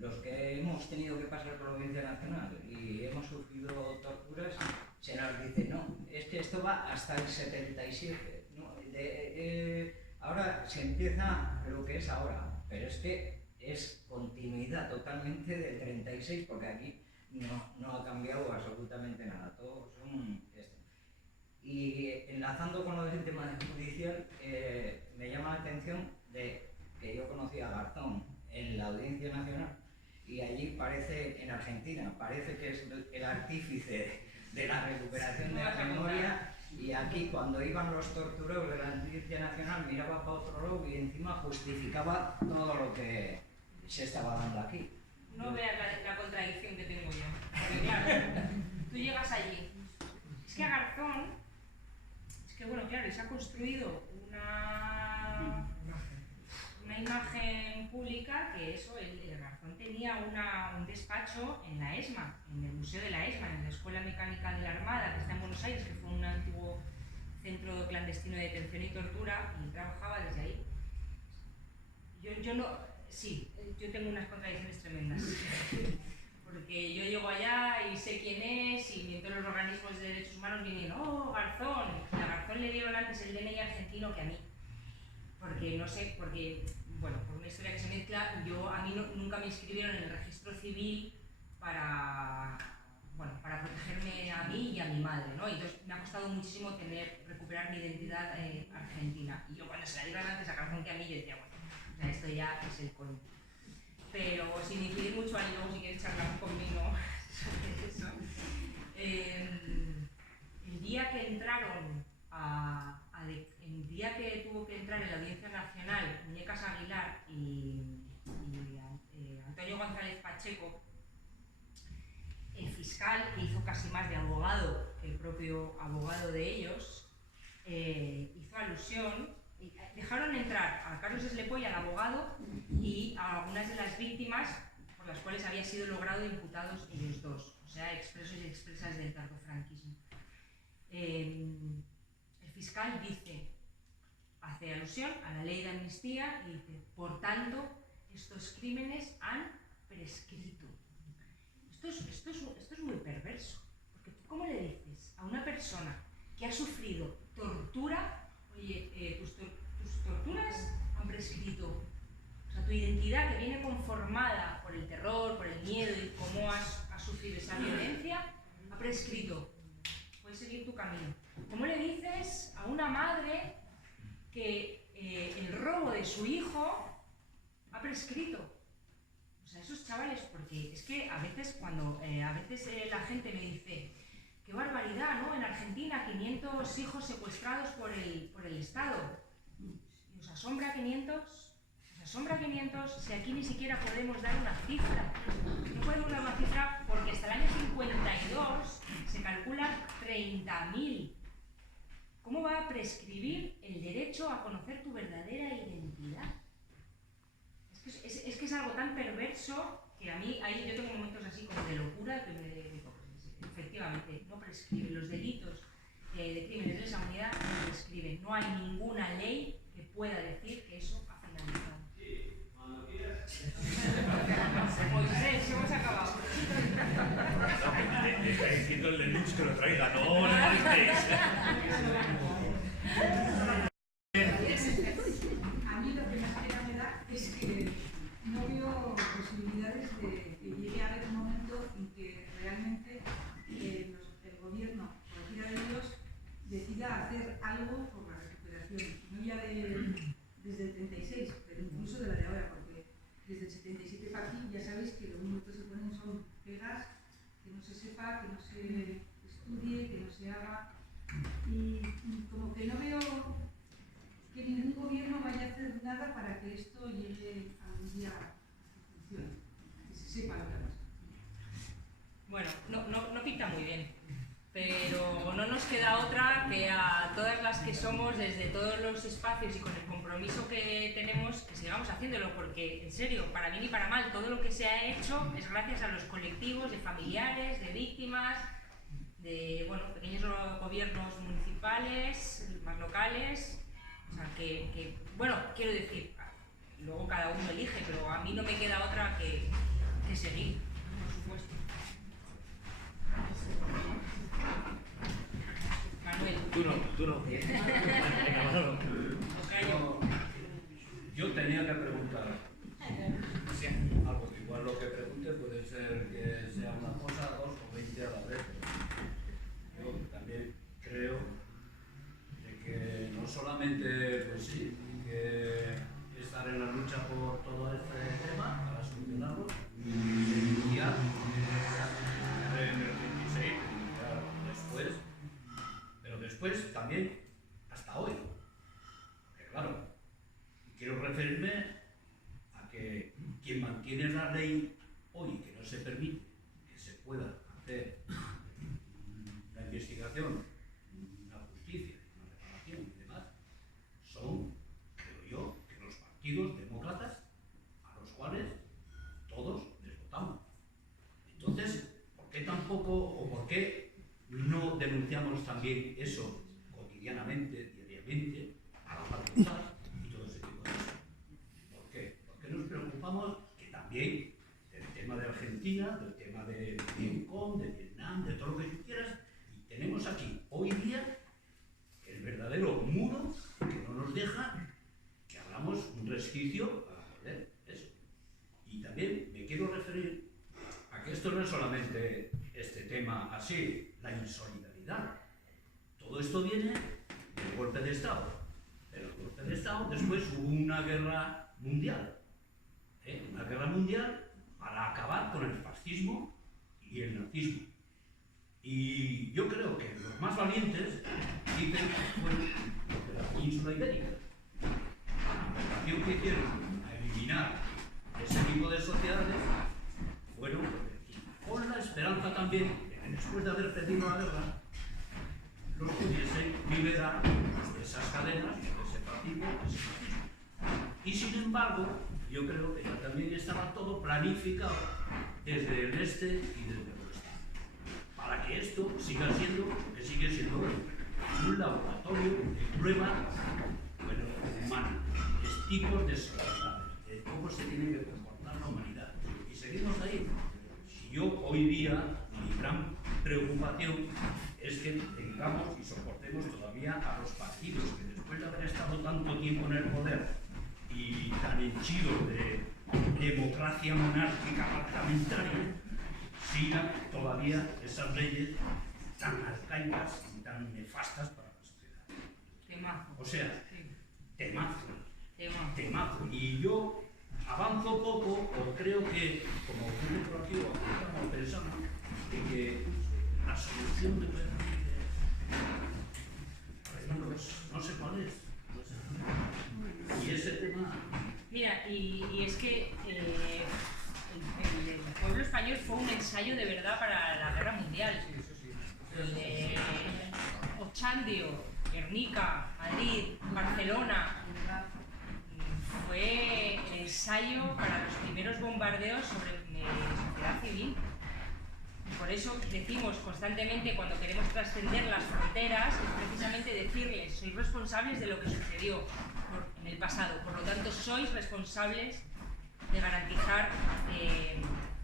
los que hemos tenido que pasar por la Audiencia Nacional y hemos sufrido torturas, se nos dice, no, es que esto va hasta el 77, ¿no? Ahora se empieza lo que es ahora, pero es que es continuidad totalmente del 36, porque aquí no ha cambiado absolutamente nada, todos son Y enlazando con lo del tema judicial, me llama la atención de que yo conocí a Garzón en la Audiencia Nacional, y allí parece, en Argentina, parece que es el artífice de la recuperación de la memoria, y aquí cuando iban los torturados de la Audiencia Nacional miraba para otro lado y encima justificaba todo lo que se estaba dando aquí. No veas la contradicción que tengo yo. Porque claro, tú llegas allí. Es que a Garzón, bueno, claro, se ha construido una imagen pública que eso, el Garzón tenía un despacho en la ESMA, en el Museo de la ESMA, en la Escuela Mecánica de la Armada, que está en Buenos Aires, que fue un antiguo centro clandestino de detención y tortura, y trabajaba desde ahí. Sí, yo tengo unas contradicciones tremendas, porque yo llego allá y sé quién es, y en todos los organismos de derechos humanos vienen, ¡oh, Garzón! A Garzón le dieron antes el DNI argentino que a mí, porque no sé, porque bueno, por una historia que se mezcla, a mí nunca me inscribieron en el registro civil para protegerme a mí y a mi madre, ¿no? Y entonces me ha costado muchísimo recuperar mi identidad argentina. Y yo cuando se la dieron antes a Calzón que a mí, yo decía, bueno, o sea, esto ya es el colmo. Pero sin incidir mucho ahí, luego si quieres charlar conmigo sobre eso. El día que entraron el día que tuvo que entrar en la Audiencia Nacional Muñecas Aguilar y Antonio González Pacheco, el fiscal, que hizo casi más de abogado que el propio abogado de ellos, hizo alusión, dejaron entrar a Carlos Eslepoy, al abogado, y a algunas de las víctimas por las cuales había sido logrado imputados ellos dos, o sea, expresos y expresas del tardofranquismo. El fiscal hace alusión a la ley de amnistía y dice, por tanto, estos crímenes han prescrito. Esto es muy perverso, porque tú, ¿cómo le dices a una persona que ha sufrido tortura, oye, tus torturas han prescrito? O sea, tu identidad, que viene conformada por el terror, por el miedo y cómo has sufrido esa violencia, ha prescrito. Puedes seguir tu camino. ¿Cómo le dices a una madre que el robo de su hijo ha prescrito? O sea, esos chavales, porque es que a veces cuando la gente me dice, qué barbaridad, ¿no? En Argentina 500 hijos secuestrados por el Estado. ¿Y os asombra 500? ¿Os asombra 500 si aquí ni siquiera podemos dar una cifra? No podemos dar una cifra porque hasta el año 52 se calculan 30.000. ¿Cómo va a prescribir el derecho a conocer tu verdadera identidad? Es que es algo tan perverso que a mí, ahí yo tengo momentos así como de locura que me digo, efectivamente, no prescriben los delitos de crímenes de lesa humanidad, no prescriben. No hay ninguna ley que pueda decir que eso ha finalizado. Sí, cuando quieras. Moisés, hemos acabado. Le está diciendo el de Lux que lo traiga, no le dices. A mí lo que más pena me da es que no veo posibilidades de que llegue a haber un momento en que realmente el gobierno, cualquiera de ellos, decida hacer algo por la recuperación, no ya desde el 36, pero incluso de la de ahora, porque desde el 77 para aquí ya sabéis que lo único que se ponen son pegas, que no se sepa, que no se estudie, que no se haga, y como que no veo que ningún gobierno vaya a hacer nada para que esto llegue algún día a que funcione, que se sepa lo que pasa. Bueno, no pinta muy bien, pero no nos queda otra que a todas las que somos desde todos los espacios y con el compromiso que tenemos, que sigamos haciéndolo, porque en serio, para bien y para mal, todo lo que se ha hecho es gracias a los colectivos de familiares, de víctimas, de pequeños gobiernos municipales, más locales. O sea, quiero decir, luego cada uno elige, pero a mí no me queda otra que seguir, por supuesto. Manuel. Tú no. Venga, Manolo. Yo tenía que preguntar algo, igual lo que pregunte puede ser que sea una cosa, dos o 20 a la vez. Yo también creo de que no solamente, pues sí, que estar en la lucha por todo este tema para solucionarlo, y ya en el 26, después, pero después también hasta hoy. Porque claro, quiero referirme a que quien mantiene la ley hoy, que no se permite que se pueda hacer la investigación, la justicia, la reparación y demás, son, creo yo, que los partidos demócratas a los cuales todos les votamos. Entonces, ¿por qué tampoco o por qué no denunciamos también eso cotidianamente, diariamente, a la facultad y todo ese tipo de cosas? ¿Por qué? Porque nos preocupamos que también del tema de Argentina, del tema de Vietcong, de Vietnam, de todo lo que tú quieras, y tenemos aquí hoy día el verdadero muro que no nos deja que hagamos un resquicio en solidaridad. Todo esto viene del golpe de Estado. Del golpe de Estado después hubo una guerra mundial. Una guerra mundial para acabar con el fascismo y el nazismo. Y yo creo que los más valientes dicen que fue de la península ibérica. La operación que hicieron a eliminar ese tipo de sociedades fueron con la esperanza también de que después de haber perdido la guerra los pudiesen liberar de esas cadenas, de ese fascismo, de ese fascismo. Y sin embargo, yo creo que ya también estaba todo planificado desde el este y desde el oeste, para que esto siga siendo lo que sigue siendo hoy, un laboratorio de prueba humana, de tipos de sociedades, de cómo se tiene que comportar la humanidad. Y seguimos ahí. Si yo hoy día, mi gran preocupación es que tengamos y soportemos todavía a los partidos que después de haber estado tanto tiempo en el poder y tan henchidos de democracia monárquica parlamentaria, sigan todavía esas leyes tan arcaicas y tan nefastas para la sociedad. Temazo. O sea, temazo. Temazo. Temazo. Y yo avanzo poco, o creo que, como ocurre por aquí, o estamos pensando, de que la solución de no sé cuál es. Y ese tema... Mira, y es que el pueblo español fue un ensayo de verdad para la guerra mundial. Ochandio, Guernica, Madrid, Barcelona, fue el ensayo para los primeros bombardeos sobre sociedad civil. Por eso decimos constantemente, cuando queremos trascender las fronteras, es precisamente decirles: sois responsables de lo que sucedió en el pasado, por lo tanto sois responsables de garantizar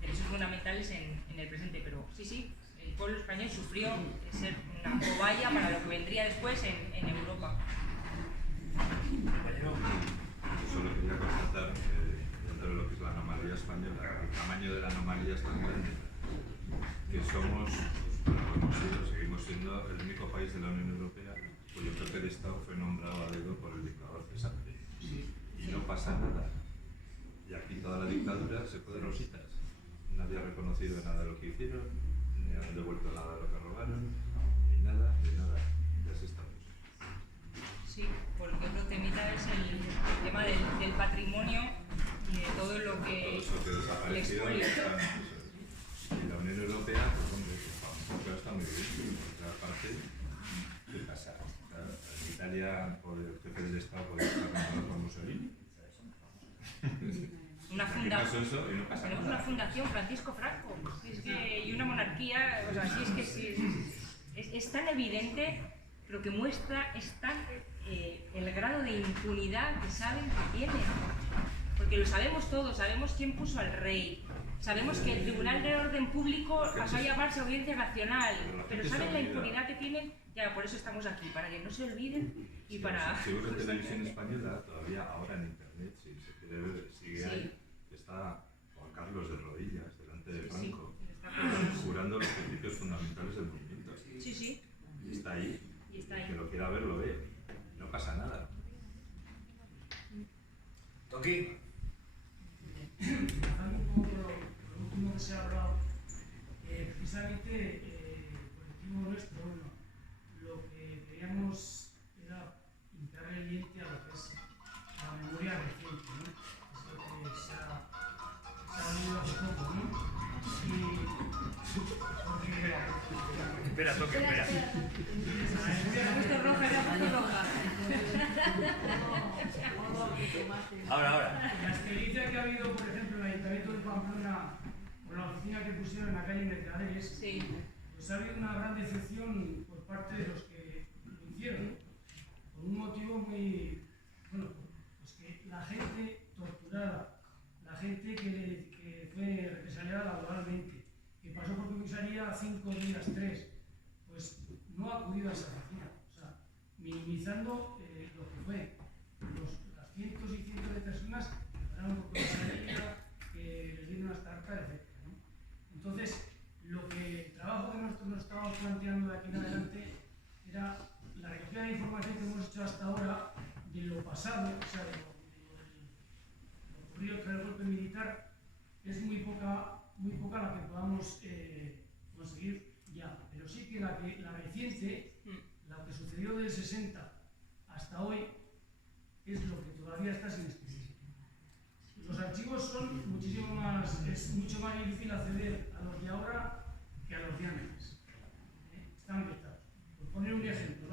derechos fundamentales en el presente. Pero sí, el pueblo español sufrió ser una cobaya para lo que vendría después en Europa. Yo solo quería constatar que dentro de lo que es la anomalía española, el tamaño de la anomalía es tan grande que somos, bueno, hemos sido, seguimos siendo el único país de la Unión Europea cuyo jefe de Estado fue nombrado a dedo por el dictador César. Y no pasa nada. Y aquí toda la dictadura se fue de rositas. Nadie ha reconocido nada de lo que hicieron, ni han devuelto nada de lo que robaron, ni nada, de nada. Ya se estamos. Sí, porque otro temita es el tema del patrimonio y de todo lo que... Todo eso que desapareció. Y la Unión Europea, pues hombre, está muy bien. Por otra parte, ¿qué pasa? En Italia, por el jefe del Estado, podría estar nombrado por Mussolini. ¿Qué pasó eso? Y no pasa tenemos nada. Una fundación Francisco Franco y una monarquía, o sea, es tan evidente, lo que muestra es tan el grado de impunidad que saben que tienen, porque lo sabemos todos, sabemos quién puso al rey, sabemos que el Tribunal de Orden Público pasó a llamarse Audiencia Nacional, pero saben la impunidad que tienen. Ya, por eso estamos aquí, para que no se olviden y para... Seguro en televisión española, todavía ahora en internet, si se quiere ver, sigue ahí, está Juan Carlos de rodillas delante de Franco, jurando los principios fundamentales del movimiento. Sí. Y está ahí. El que lo quiera ver, lo ve. No pasa nada. Toki. Empezando un poco lo último que se ha hablado, precisamente el colectivo nuestro, lo que queríamos era pintar el diente a lo que es la memoria reciente, ¿no? Es lo que se ha unido hace poco, ¿no? Espera, Toki, espera. Se ha puesto roja, se ha puesto roja. Ahora. La experiencia que ha habido, por ejemplo, en el Ayuntamiento de Pamplona, con la oficina que pusieron en la calle Mercaderes, pues ha habido una gran decepción por parte de los que lo hicieron, por un motivo muy... Bueno, pues que la gente torturada, la gente que fue represaliada laboralmente, que pasó por comisaría 5 días, 3, pues no ha acudido a esa oficina. O sea, minimizando lo que fue las cientos y cientos de personas que pasaron por comisaría, que les dieron hasta harta, etc. ¿no? Entonces, el trabajo que nosotros nos estábamos planteando de aquí pasado, o sea, de lo ocurrido tras el golpe militar, es muy poca la que podamos conseguir ya. Pero sí que la reciente, la que sucedió del 60 hasta hoy, es lo que todavía está sin escribir. Los archivos son es mucho más difícil acceder a los de ahora que a los de antes. Están vetados. Por poner un ejemplo,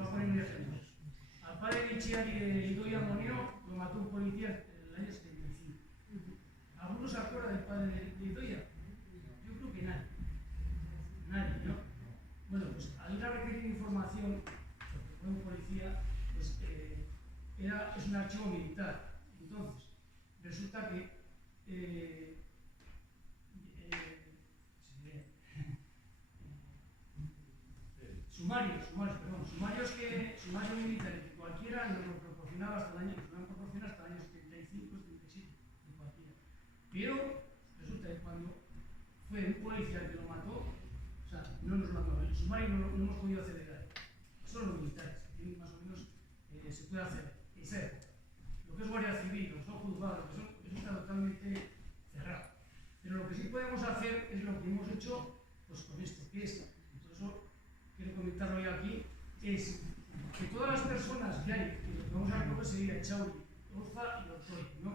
al padre de Itziar y de Idoia Moneo lo mató un policía en el año 75. ¿Alguno se acuerda del padre de Idoia? Yo creo que nadie. Nadie, ¿no? Bueno, pues al ir a requerir información, porque fue un policía, pues es un archivo militar. Entonces, resulta que sumarios militares que cualquiera nos lo proporcionaba hasta el año, nos lo han proporcionado hasta el año 75, 77, de cualquiera. Pero resulta que cuando fue un policía que lo mató, o sea, no nos lo han dado, el sumario no hemos podido acceder a él. Son los militares, que más o menos se puede acceder. Lo que es Guardia Civil, lo que son juzgados, eso está totalmente cerrado. Pero lo que sí podemos hacer es lo que hemos hecho pues, con esto, que es, por eso quiero comentarlo hoy aquí, es que todas las personas que hay, y lo que vamos a recoger sería Chauri, Oza y Ortoy, ¿no?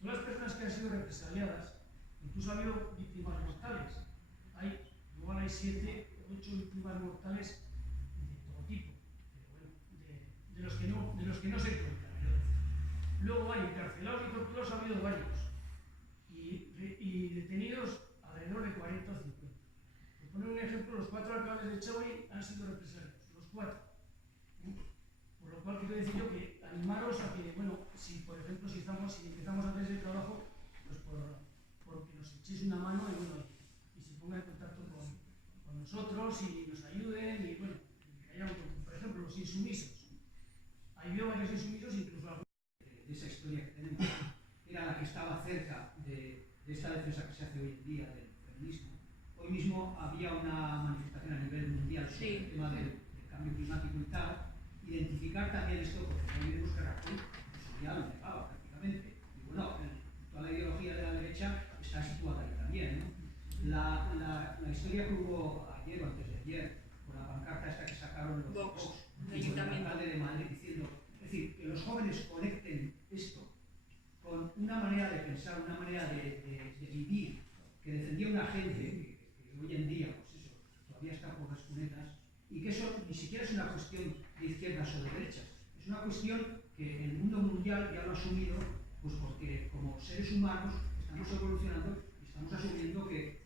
Todas las personas que han sido represaliadas, incluso ha habido víctimas mortales. Igual hay 7 o 8 víctimas mortales de todo tipo, pero bueno, de los que no se encuentran. Luego hay encarcelados y torturados, ha habido varios, y detenidos alrededor de 40 o 50. Por poner un ejemplo, los 4 alcaldes de Chauri han sido represaliados, los 4. Por lo cual quiero decir yo que animaros a que, bueno, si por ejemplo si empezamos a hacer ese trabajo, pues porque nos echéis una mano y bueno, y se pongan en contacto con nosotros y nos ayuden y bueno, que haya por ejemplo los insumisos. Hay varios insumisos, incluso algunos de esa historia que tenemos, era la que estaba cerca de esta defensa que se hace hoy en día del feminismo. Hoy mismo había una manifestación a nivel mundial sobre el tema del cambio climático y tal. Identificar también esto, porque también vemos que Rajoy ya lo negaba prácticamente. Y bueno, toda la ideología de la derecha está situada ahí también, ¿no? La historia que hubo ayer o antes de ayer, con la pancarta esta que sacaron los Vox, y con el alcalde de Madrid diciendo, es decir, que los jóvenes conecten esto con una manera de pensar, una manera de vivir, que defendía una gente que hoy en día, pues eso, todavía está por las cunetas, y que eso ni siquiera es una cuestión de izquierdas o de derechas, es una cuestión que el mundo mundial ya lo ha asumido, pues porque como seres humanos estamos evolucionando y estamos asumiendo que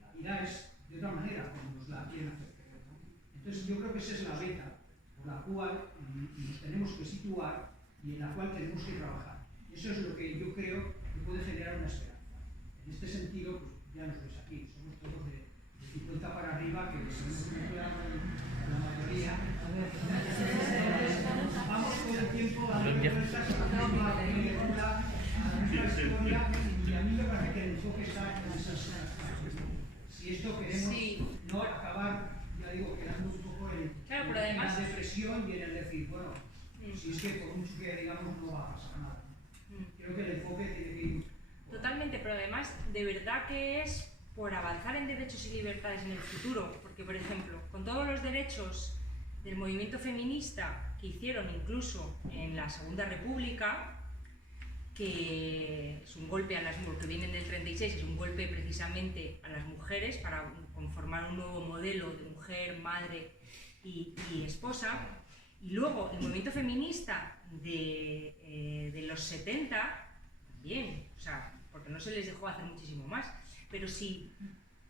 la vida es de otra manera, como nos la quieren hacer creer, ¿no? Entonces yo creo que esa es la beta por la cual nos tenemos que situar y en la cual tenemos que trabajar. Y eso es lo que yo creo que puede generar una esperanza. En este sentido, pues ya nos ves aquí, somos todos de 50 para arriba, que la mayoría. Vamos todo el tiempo a dar vueltas a la película, a nuestra historia, y a mí me parece que el enfoque está en esas cosas. Si esto queremos no acabar, ya digo, quedando un poco en la depresión y en el decir, bueno, si es que por mucho que digamos no va a pasar nada. Creo que el enfoque tiene que ir. Totalmente, pero además, de verdad que es por avanzar en derechos y libertades en el futuro, porque por ejemplo, con todos los derechos del movimiento feminista que hicieron incluso en la Segunda República, que es un golpe a las mujeres, que vienen del 36, es un golpe precisamente a las mujeres para conformar un nuevo modelo de mujer, madre y esposa, y luego el movimiento feminista de los 70 también, o sea, porque no se les dejó hacer muchísimo más. Pero si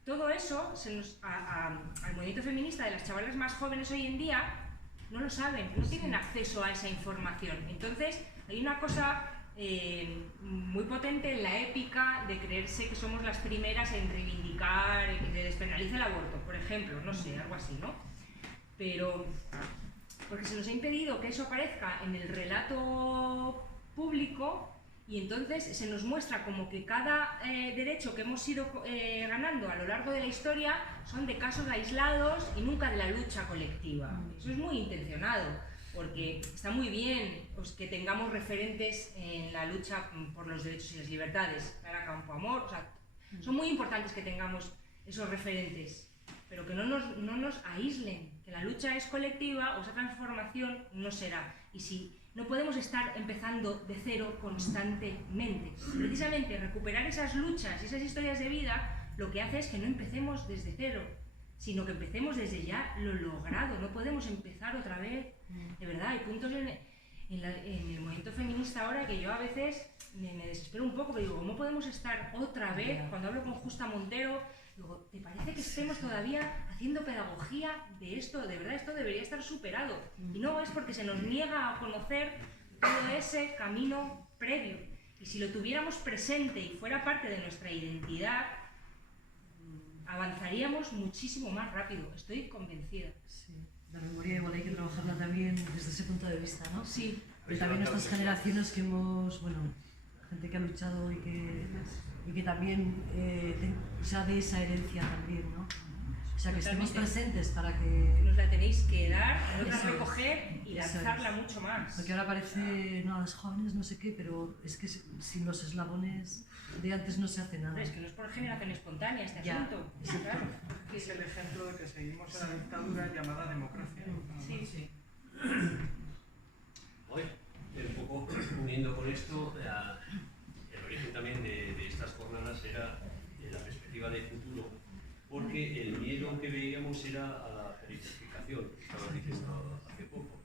todo eso al movimiento feminista de las chavalas más jóvenes hoy en día no lo saben, no tienen acceso a esa información. Entonces hay una cosa muy potente en la épica de creerse que somos las primeras en reivindicar que se despenalice el aborto, por ejemplo, no sé, algo así, ¿no? Pero porque se nos ha impedido que eso aparezca en el relato público. Y entonces se nos muestra como que cada derecho que hemos ido ganando a lo largo de la historia son de casos aislados y nunca de la lucha colectiva. Eso es muy intencionado. porque está muy bien que tengamos referentes en la lucha por los derechos y las libertades, Clara Campoamor, o sea, son muy importantes que tengamos esos referentes, pero que no nos aíslen, que la lucha es colectiva o esa transformación no será. Y si no podemos estar empezando de cero constantemente. Precisamente recuperar esas luchas y esas historias de vida lo que hace es que no empecemos desde cero, sino que empecemos desde ya lo logrado. No podemos empezar otra vez. De verdad, hay puntos en el movimiento feminista ahora que yo a veces me desespero un poco, pero digo, ¿cómo podemos estar otra vez? Cuando hablo con Justa Montero, digo, ¿te parece que estemos todavía haciendo pedagogía de esto? De verdad, esto debería estar superado. Y no es porque se nos niega a conocer todo ese camino previo. Y si lo tuviéramos presente y fuera parte de nuestra identidad, avanzaríamos muchísimo más rápido. Estoy convencida. Sí. La memoria igual hay que trabajarla también desde ese punto de vista, ¿no? Sí. Pero también nuestras generaciones que hemos, bueno, gente que ha luchado y que también sabe esa herencia también, ¿no? O sea, que estemos presentes para que... Nos la tenéis que dar, recoger y lanzarla mucho más. Porque ahora parece, no, los jóvenes no sé qué, pero es que sin los eslabones de antes no se hace nada. Es que no es por generación espontánea este asunto. Claro. Es el ejemplo de que seguimos en la dictadura llamada democracia. Sí, sí. Hoy, un poco uniendo con esto, el origen también de estas jornadas era la perspectiva de futuro, porque el miedo que veíamos era a la periodificación, que estabas diciendo hace poco,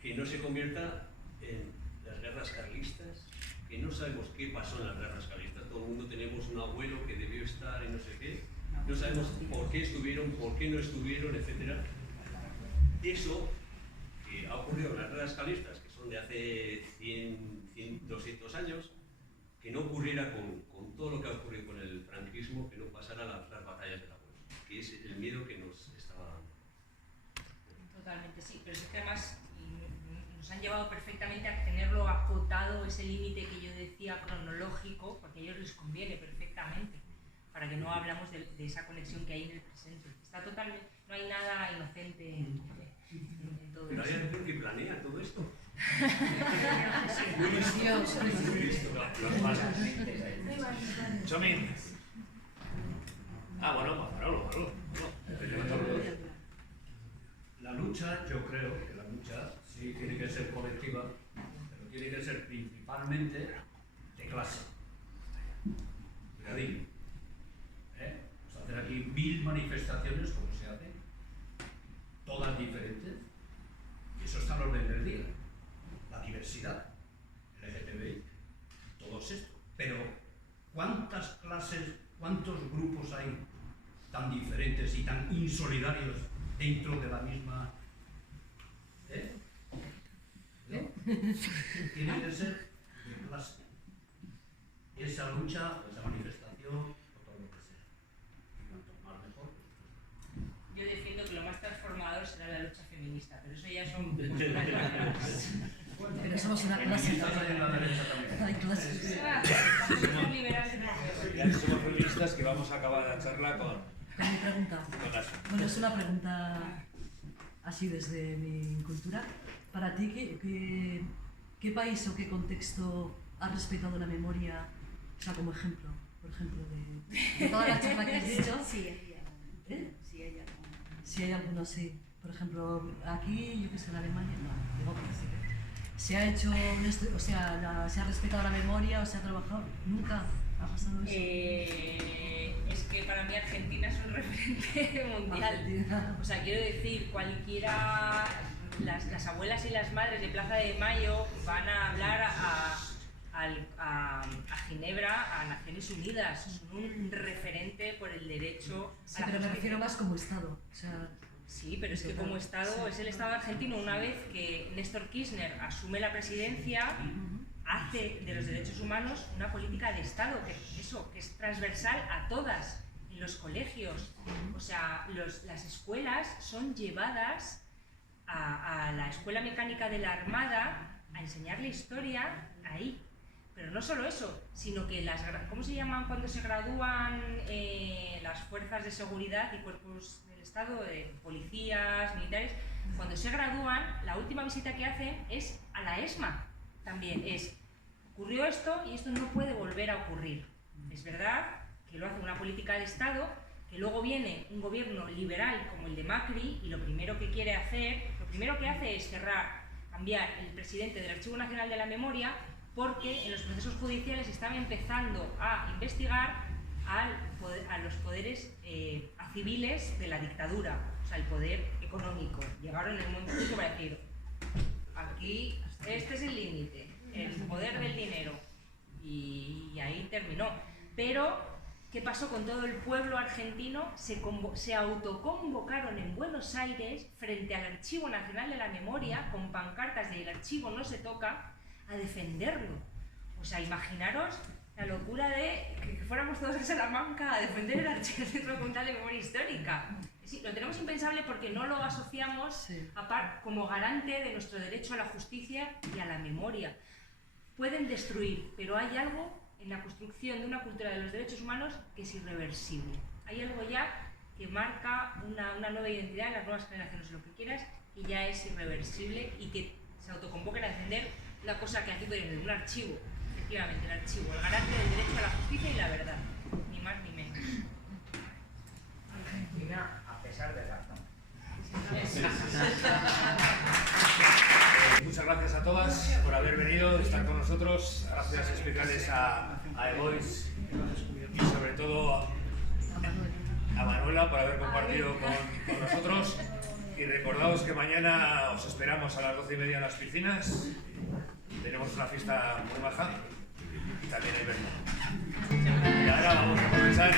que no se convierta en las guerras carlistas, que no sabemos qué pasó en las guerras carlistas, todo el mundo tenemos un abuelo que debió estar y no sé qué, no sabemos por qué estuvieron, por qué no estuvieron, etc. Eso que ha ocurrido en las guerras carlistas, que son de hace 100, 200 años, que no ocurriera con todo lo que ha ocurrido con el franquismo, que no pasara las batallas de la bolsa, que es el miedo que nos estaba dando. Totalmente, sí, pero es que además nos han llevado perfectamente a tenerlo acotado, ese límite que yo decía cronológico, porque a ellos les conviene perfectamente, para que no hablamos de esa conexión que hay en el presente. Está totalmente, no hay nada inocente en todo Pero hay eso. alguien que planea todo esto. Chomín. Bueno, Manolo. La lucha, yo creo que la lucha sí tiene que ser colectiva, pero tiene que ser principalmente de clase. Cuidadín. Vamos a hacer aquí 1000 manifestaciones, como se hace, todas diferentes, y eso está al orden del día. La diversidad, LGTBI, todos estos. Pero, ¿cuántas clases, cuántos grupos hay tan diferentes y tan insolidarios dentro de la misma... Tiene que ser de clase. Esa lucha, esa manifestación, o todo lo que sea. Y cuanto más mejor. Yo defiendo que lo más transformador será la lucha feminista, pero eso ya son posturas. Pero somos una clase. Hay en la derecha también. Hay clases. Ya somos feministas que vamos a acabar la charla con mi pregunta. Asia. Bueno, es una pregunta así desde mi cultura. Para ti, ¿qué país o qué contexto ha respetado la memoria, o sea, como ejemplo, por ejemplo, de toda la charla que has dicho? Sí, hay algunos. Sí, hay algunos. Sí, hay algunos, sí. Por ejemplo, aquí, yo que sé, en Alemania, no, digo que sí. ¿Se ha hecho, o sea, se ha respetado la memoria o se ha trabajado? ¿Nunca ha pasado eso? Es que para mí Argentina es un referente mundial. Argentina. O sea, quiero decir, cualquiera, las abuelas y las madres de Plaza de Mayo van a hablar a Ginebra, a Naciones Unidas. Son un referente por el derecho a Sí, la pero me justicia. refiero más como Estado. O sea, Sí, pero es que como Estado, es el Estado argentino, una vez que Néstor Kirchner asume la presidencia, hace de los derechos humanos una política de Estado, que es transversal a todas, en los colegios. O sea, las escuelas son llevadas a la Escuela Mecánica de la Armada a enseñarle historia ahí. Pero no solo eso, sino que ¿cómo se llaman cuando se gradúan las fuerzas de seguridad y cuerpos del Estado, policías, militares? Cuando se gradúan, la última visita que hacen es a la ESMA. También ocurrió esto y esto no puede volver a ocurrir. Es verdad que lo hace una política de Estado, que luego viene un gobierno liberal como el de Macri y lo primero que hace es cambiar el presidente del Archivo Nacional de la Memoria, porque en los procesos judiciales estaba empezando a investigar a los poderes civiles de la dictadura, o sea, el poder económico. Llegaron en un momento justo para decir, aquí este es el límite, el poder del dinero, y ahí terminó. Pero, ¿qué pasó con todo el pueblo argentino? Se autoconvocaron en Buenos Aires, frente al Archivo Nacional de la Memoria, con pancartas de "el archivo no se toca", a defenderlo. O sea, imaginaros la locura de que fuéramos todos a Salamanca a defender el Archivo Centro Documental de Memoria Histórica. Sí, lo tenemos impensable porque no lo asociamos como garante de nuestro derecho a la justicia y a la memoria. Pueden destruir, pero hay algo en la construcción de una cultura de los derechos humanos que es irreversible. Hay algo ya que marca una nueva identidad en las nuevas generaciones, lo que quieras, y ya es irreversible, y que se autoconvoquen a defender una cosa que aquí podemos decir, un archivo, efectivamente, el archivo, el garante del derecho a la justicia y la verdad, ni más ni menos. Argentina, a pesar de razón. Muchas gracias a todas por haber venido, estar con nosotros. Gracias especiales a Evoice y sobre todo a Manuela por haber compartido con nosotros. Y recordaos que mañana os esperamos a las 12:30 en las piscinas. Tenemos una fiesta muy baja y también hay vermú. Y ahora vamos a comenzar.